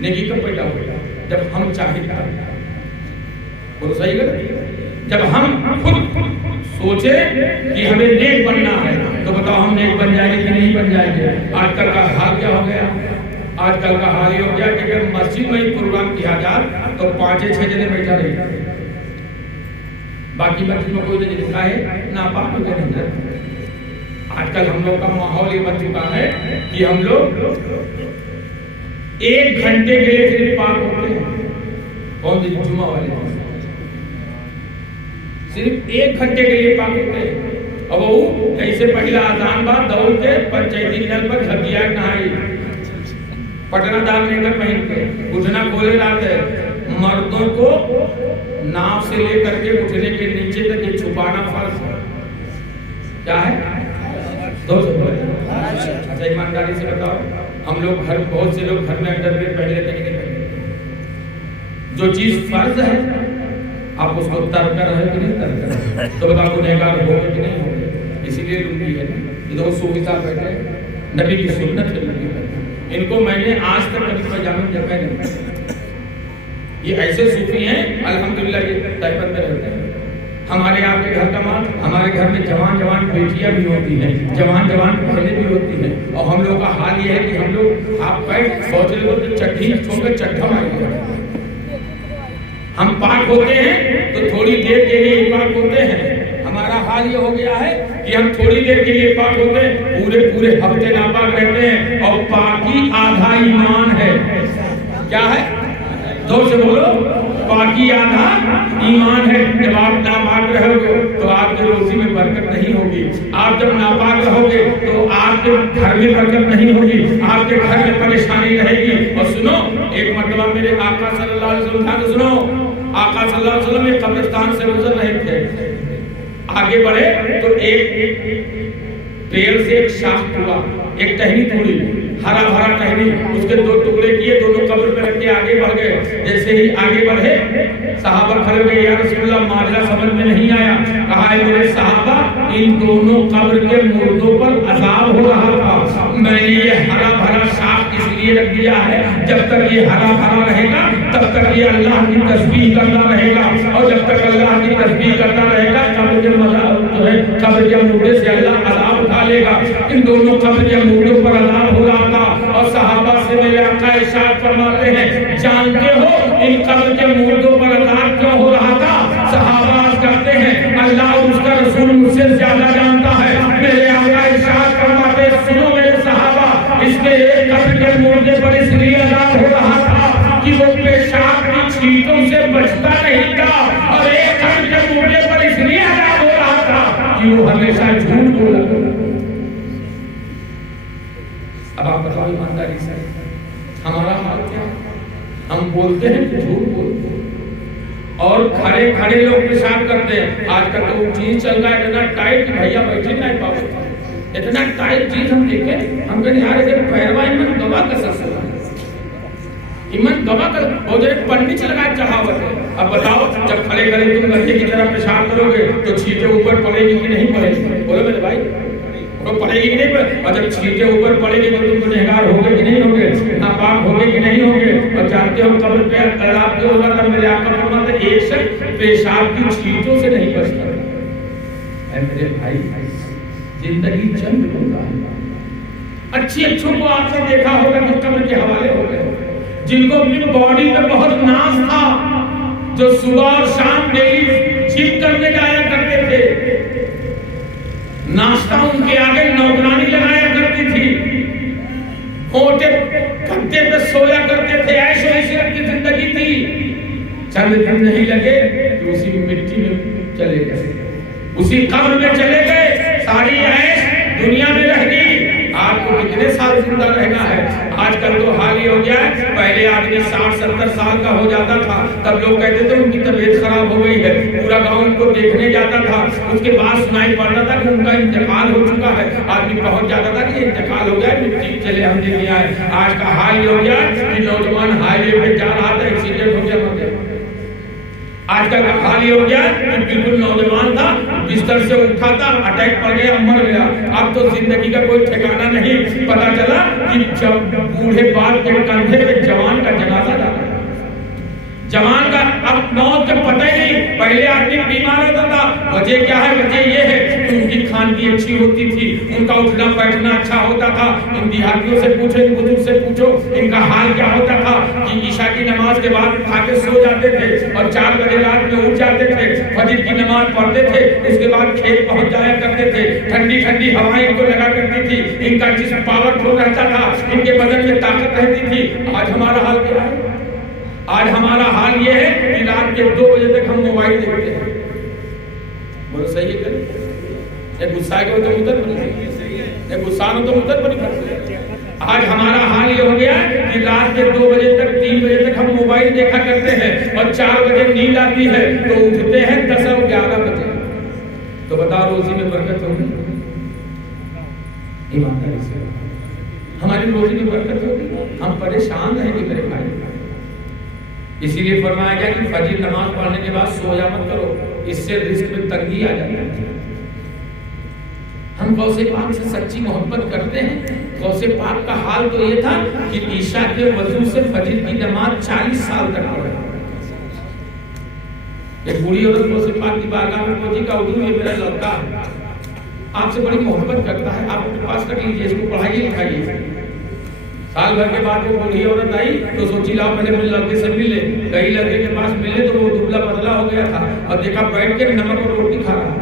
नेकी कब पैदा होगा? जब हम चाहेगा। बोलो सही गलत? जब हम खुद सोचे कि हमें नेक बनना है तो बताओ हम नेक बन जाएंगे कि नहीं बन जाएंगे? आजकल का हाल क्या हो गया? आजकल का हाल ये हो गया कि अगर मस्जिद में ही प्रोग्राम किया जाए तो 5-6 जने बैठा रहेगा, बाकी मस्जिद में कोई नहीं दिखा है ना पाक के अंदर। आजकल हम लोग का माहौल ये बन चुका है कि हम लोग 1 घंटे के लिए सिर्फ पाक होते हैं। कौन दिन? जुमा वाले सिर्फ 1 घंटे के लिए पाक होते हैं। अब वो कैसे पहला आजान बाद दौड़ के पंचायती नल पर झकिया नहाई, पटना दाल लेकर पहन के घुटना खोले डालते। मर्दों को नाव से लेकर के घुटने के नीचे तक ये छुपाना फर्ज है। क्या है? अच्छा ईमानदारी से बताओ, हम लोग घर, बहुत से लोग घर में अंडरवेयर पहन लेते हैं कि नहीं पहनते? जो चीज फर्ज है आप उसको तर्क कर रहे कि नहीं तर्क कर रहे? तो बताओ गुनहगार हो कि नहीं हो? इसीलिए लुंगी है। ये तो सूफी साहब बैठे, नबी की सुन्नत है लुंगी है। इनको मैंने आज तक कभी पजामा देखा नहीं। ये ऐसे सूफी हैं अल्हम्दुलिल्लाह, ये तैबत में रहते हैं। हमारे आपके घर का माल, हमारे घर में जवान जवान बेटियां भी होती हैं, जवान जवान बहनें भी होती हैं। और हम लोग का हाल ये है कि हम लोग आप सोच रहे हो कि चट्टी छोड़कर चट्टा मारेंगे। हम पाक होते हैं तो थोड़ी देर के लिए पाक होते हैं। हमारा हाल ये हो गया है कि हम थोड़ी देर के लिए पाक होते हैं, पूरे पूरे हफ्ते नापाक रहते हैं। और पाकी आधा ईमान है। क्या है? जोर से बोलो, पाकी आधा ईमान है। जब आप नापाक रहोगे तो आपकी रोजी में बरकत नहीं होगी। आप जब नापाक रहोगे तो आपके घर में बरकत नहीं होगी, आपके घर में परेशानी रहेगी। और सुनो, एक मरतबा मेरे आका सल्लल्लाहु अलैहि वसल्लम का सुनो, आका सल्लल्लाहु अलैहि वसल्लम एक कब्रिस्तान से गुजर रहे थे। आगे बढ़े तो एक पेड़ से एक शाख टूटा, एक टहनी टूटी, हरा भरा टहनी, उसके 2 टुकड़े किए, दोनों कब्र पे रख के आगे बढ़ गए। जैसे ही आगे बढ़े सहाबा खड़े हो गए, या रसूलुल्लाह माजरा समझ में नहीं आया। कहा है मेरे सहाबा, इन दोनों कब्र के मुर्दों पर अजाब हो रहा था। मैंने ये हरा भरा शाख इसलिए रख दिया है, जब तक ये हरा भरा रहेगा तब तक ये अल्लाह की तस्बीह करता रहेगा। और जब तक अल्लाह की तस्बीह करता रहेगा कब्र के जो है कब्र के मुर्दे से अल्लाह अजाब उठा लेगा। इन दोनों कब्र के मुर्दों पर अजाब हो रहा था। और सहाबा से मेरे आका इरशाद फरमाते हैं, जानते हो इन कब्र के मुर्दों पर अजाब क्यों हो रहा था? सहाबा कहते हैं, अल्लाह और उसका रसूल मुझसे ज्यादा जानता है। मेरे आका इरशाद फरमाते, सुनो मेरे सहाबा, इसके एक कब्र के मुर्दे पर इसलिए अजाब हो रहा था कि वो पेशाब की छींटों से बचता नहीं था। और एक कब्र के मुर्दे पर इसलिए अजाब हो रहा था कि वो हमेशा झूठ बोला। अब आप बताओ ईमानदारी से हमारा हाल क्या? हम बोलते हैं कि झूठ बोलते हैं, और खड़े खड़े लोग पेशाब करते हैं। आजकल तो चीज चल रहा है इतना टाइट कि भैया बैठे नहीं पाओ। इतना टाइट चीज हम देखे, हम कहते यार इधर पैरवा ईमान गवा का सर ईमान गवा कर बहुत जगह पंडित लगा चढ़ावत है। अब बताओ, जब खड़े खड़े तुम गड्ढे की तरह पेशाब करोगे तो छींटे ऊपर पड़ेगी कि नहीं पड़ेगी? बोलो मेरे भाई, तो पड़ेगी कि नहीं? और जब छींटे ऊपर पड़ेगी तो तुम गुनहगार होगे कि नहीं होगे? नापाक होगे कि नहीं होगे? और जानते हो कब्र पे तैराब जो होगा तब मेरे आका फरमाते, एक शख्स पेशाब की छींटों से नहीं बचता। मेरे भाई, जिंदगी चंद होता है। अच्छी अच्छों को आपने देखा होगा कि कब्र के हवाले हो गए, जिनको अपनी बॉडी में बहुत नाज था, जो सुबह और शाम डेली जिम करने जाया करते थे, नाश्ता उनके आगे नौकरानी लगाया करती थी, मोटे चंद दिन नहीं लगे तो उसी मिट्टी में चले गए, उसी कब्र में चले गए। सारी ऐश दुनिया में रह गई। आपको कितने साल जिंदा रहना है? आजकल तो हाल ही हो गया है। पहले आदमी 60-70 साल का हो जाता था, तब लोग कहते थे उनकी तबीयत खराब हो गई है, पूरा गांव उनको देखने जाता था। उसके बाद सुनाई पड़ता था कि उनका इंतकाल हो चुका है। आदमी पहुंच जाता था कि इंतकाल हो गया, मिट्टी चले हम देखे आए। आज का हाल ये हो गया कि नौजवान हाईवे पे जा रहा था, एक्सीडेंट हो गया, मर गया। आजकल का हाल ये हो गया कि बिल्कुल नौजवान था, बिस्तर से उठा था, अटैक पड़ गया, मर गया। अब तो जिंदगी का कोई ठिकाना नहीं। पता चला कि जब बूढ़े बाप के कंधे पे जवान का जनाजा जा रहा है, जवान का अब मौत का पता ही नहीं। पहले आदमी बीमार होता था, वजह क्या है? वजह ये है कि उनकी खानगी अच्छी होती थी, उनका उठना बैठना अच्छा होता था। इन देहातियों से पूछो, इन बुजुर्ग से पूछो, इनका हाल क्या होता था कि ईशा की नमाज के बाद खा के सो जाते थे और 4 बजे रात में उठ जाते थे, फजर की नमाज पढ़ते थे, उसके बाद खेत पहुंच जाया करते थे। ठंडी ठंडी हवाएं इनको लगा करती थी, इनका जिस्म पावरफुल रहता था, इनके बदन में ताकत रहती थी। आज हमारा हाल क्या है? आज हमारा हाल ये है कि रात के 2 बजे तक हम मोबाइल देखते हैं। बोलो सही है? करें गुस्सा को तो उतर बनी, गुस्सा तो उतर बनी। आज हमारा हाल ये हो गया कि रात के 2 बजे तक 3 बजे तक हम मोबाइल देखा करते हैं और 4 बजे नींद आती है तो उठते हैं 10 और 11 बजे। तो बताओ रोजी में बरकत होगी? ईमानदारी से हमारी रोजी में बरकत होगी? हम परेशान रहेंगे मेरे भाई। इसीलिए फरमाया गया कि फजर नमाज पढ़ने के बाद सोया मत करो, इससे रिस्क में तंगी आ जाती है। हम गौसे पाक से सच्ची मोहब्बत करते हैं। गौसे पाक का हाल तो ये था कि ईशा के वजू से फजर की नमाज 40 साल तक पढ़ी। एक बूढ़ी औरत गौसे पाक की बारगाह में पहुंची, का हुजूर ये मेरा लड़का आपसे बड़ी मोहब्बत करता है, आप अपने पास रख लीजिए, इसको पढ़ाइए लिखाइए। साल भर के बाद वो बूढ़ी औरत आई तो सोची लाओ पहले अपने लड़के से मिले। कई लड़के के पास मिले तो वो दुबला पतला हो गया था और देखा बैठ के नमक और रोटी खा रहा।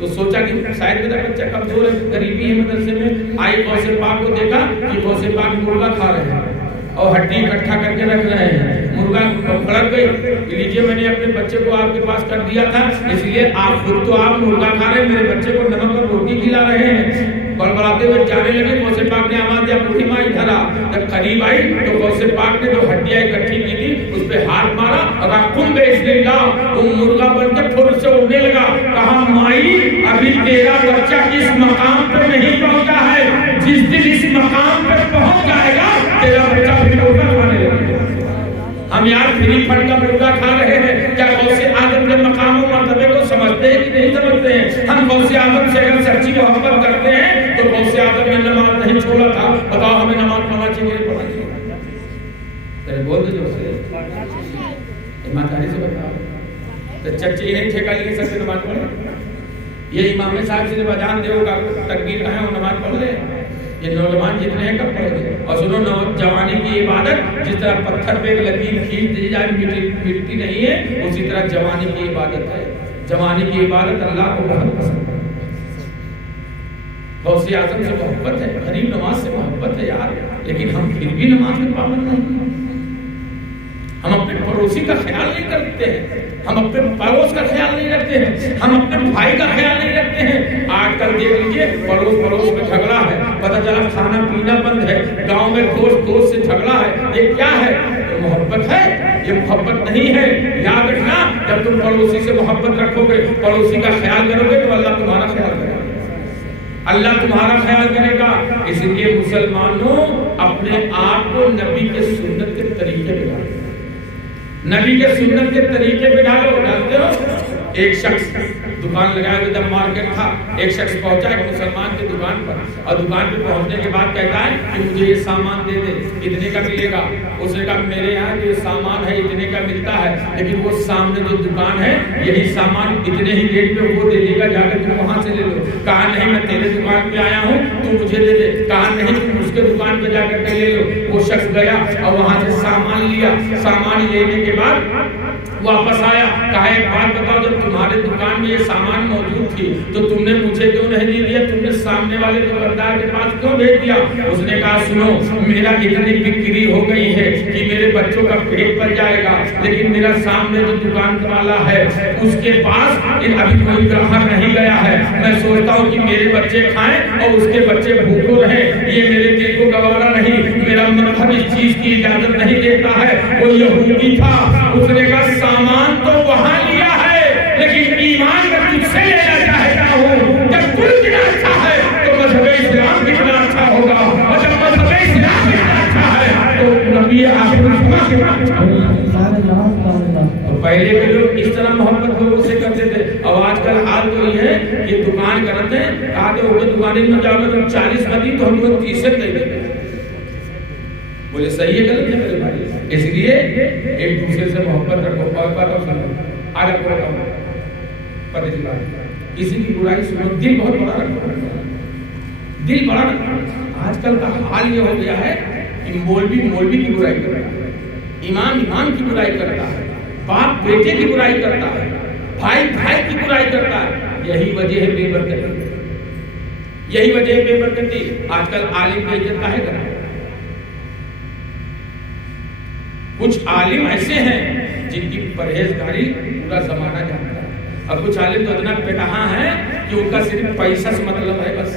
तो सोचा कि शायद मेरा बच्चा कमजोर है, गरीबी है मदरसे में। आई गौसे पाक को देखा कि गौसे पाक मुर्गा खा रहे हैं और हड्डी इकट्ठा करके रख रहे हैं। मुर्गा भड़क गई, लीजिए मैंने अपने बच्चे को आपके पास कर दिया था, इसलिए आप खुद तो आप मुर्गा खा रहे हैं, मेरे बच्चे को नमक और रोटी खिला रहे हैं। बड़बड़ाते हुए जाने लगे। गौसे पाक ने आवाज दिया, बूढ़ी माँ इधर आ। जब करीब आई तो गौसे पाक ने जो हड्डियां इकट्ठी की थी उस पे हाथ मारा और कुम बेइज्जतिल्लाह वो मुर्गा बन के फुर से उड़ने लगा। कहा माई अभी तेरा बच्चा इस मकाम पे नहीं पहुंचा है, जिस दिन इस मकाम पे पहुंच जाएगा तेरा बच्चा फिर मुर्गा खाने लगेगा। हम यार फ्री फंड का मुर्गा खा रहे हैं। क्या गौसे आजम के मकाम और मर्तबे को समझते हैं कि नहीं समझते हैं? हम गौसे आजम से अगर सच्ची मोहब्बत करते हैं तो गौसे आजम ने नमाज नहीं छोड़ा था। बताओ हमें नमाज पढ़ना चाहिए नहीं पढ़ना चाहिए? तेरे बोल दो ईमानदारी से बताओ। तो चच्चे नहीं ठेका लिए सकते नमाज पढ़े? ये इमाम साहब से बजान दे तकबीर कहे वो नमाज पढ़ ले। ये नौजवान जितने हैं कब पढ़ेंगे? और सुनो नौजवानी की इबादत जिस तरह पत्थर पे एक लकीर खींच दी जाए मिटती नहीं है, उसी तरह जवानी की इबादत है। जवानी की इबादत अल्लाह को बहुत पसंद है। गौसे आजम से मोहब्बत है, गरीब नमाज से मोहब्बत है यार, लेकिन हम फिर भी नमाज में पाबंद नहीं। हम अपने पड़ोसी का ख्याल नहीं करते हैं, हम अपने पड़ोस का ख्याल नहीं रखते हैं, हम अपने भाई का ख्याल नहीं रखते हैं। आजकल देख लीजिए पड़ोस में झगड़ा है, पता चला खाना पीना बंद है, गांव में दोस्त से झगड़ा है। ये क्या है? ये मोहब्बत है? ये मोहब्बत नहीं है। याद रखना, जब तुम पड़ोसी से मोहब्बत रखोगे, पड़ोसी का ख्याल करोगे तो अल्लाह तुम्हारा ख्याल करेगा, अल्लाह तुम्हारा ख्याल करेगा। इसलिए मुसलमानों अपने आप को नबी के सुन्नत के तरीके पे डालो, नबी के सुन्नत के तरीके पे डालो। डालते हो? एक शख्स दुकान लगाए हुए जब मार्केट था, एक शख्स पहुंचा एक मुसलमान की दुकान पर और दुकान पे पहुंचने के बाद कहता है कि मुझे ये सामान दे दे, कितने का मिलेगा? उसने कहा मेरे यहाँ जो सामान है इतने का मिलता है, लेकिन वो सामने जो दुकान है यही सामान इतने ही रेट पे वो दे देगा, जाकर तुम वहां से ले लो। कहा नहीं मैं तेरे दुकान पे आया हूँ, तू मुझे दे दे। कहा नहीं तुम उसके दुकान पे जाकर के ले लो। वो शख्स गया और वहां से सामान लिया। सामान लेने के बाद वापस आया, कहा एक बात बताओ, जब तुम्हारे दुकान में ये सामान मौजूद थी तो तुमने मुझे क्यों नहीं दिया, तुमने सामने वाले दुकानदार के पास क्यों भेज दिया? उसने कहा सुनो, मेरा इतनी बिक्री हो गई है कि मेरे बच्चों का पेट भर जाएगा, लेकिन मेरा सामने जो दुकान वाला है उसके पास अभी कोई ग्राहक नहीं गया है। मैं सोचता हूँ कि मेरे बच्चे खाएं और उसके बच्चे भूखों रहे, ये मेरे दिल को गवारा नहीं, मेरा मजहब इस चीज की इजाजत नहीं देता है। वो यहूदी था, उसने कहा सामान तो वहां लिया है, लेकिन ईमान में तुझसे लेना चाहता हूँ। जब तू इतना अच्छा है तो मजहब इस्लाम कितना अच्छा होगा, और जब मजहब इस्लाम कितना अच्छा है तो नबी आखिर कितना अच्छा होगा। तो पहले के लोग इस तरह मोहब्बत लोगों से करते थे, और आजकल हाल तो ये है, ये दुकान करते हैं, आगे होकर दुकान में जाओगे तो 40 का दी तो हम लोग 30 दे देते। बोले सही है गलत है मेरे भाई? इसलिए एक दूसरे से मोहब्बत रखो, आगे पता चला किसी की बुराई सुनो, दिल बहुत बड़ा रखो, दिल बड़ा रखो। आजकल का हाल ये हो गया है कि मौलवी की बुराई कर रहा है, इमाम की बुराई करता है, बाप बेटे की बुराई करता है, भाई की बुराई करता है। यही वजह है बेबरकती, यही वजह है बेबरकती। आजकल आलिम की इज्जत काहे कर रहा है? कुछ आलिम ऐसे हैं जिनकी परहेजगारी पूरा जमाना जानता है, और कुछ आलिम तो इतना बेटहा है कि उनका सिर्फ पैसा से मतलब है, बस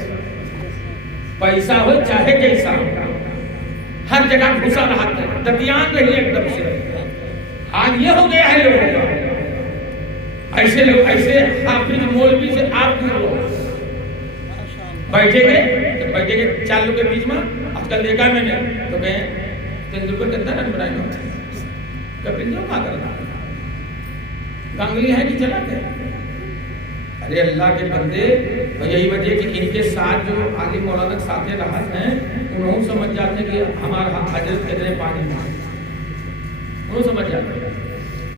पैसा हो चाहे जैसा हो, हर जगह घुसा रहता है, दतियान रही एकदम से। आज ये हो गया है लोगों का, ऐसे लोग ऐसे हाफिज मौलवी से आप दूर हो, बैठेंगे 4 लोग के बीच में। आजकल देखा मैंने तो कहे तेंदुलकर कितना रन बनाएगा, कपिल देव क्या करना, गांगुली है कि चला गया। अरे अल्लाह के बंदे, यही वजह कि इनके साथ जो आलिम मौलाना साथ रहा हैं, उन्होंने समझ जाते कि हमारा हजरत कितने पानी में, उन्होंने समझ जाते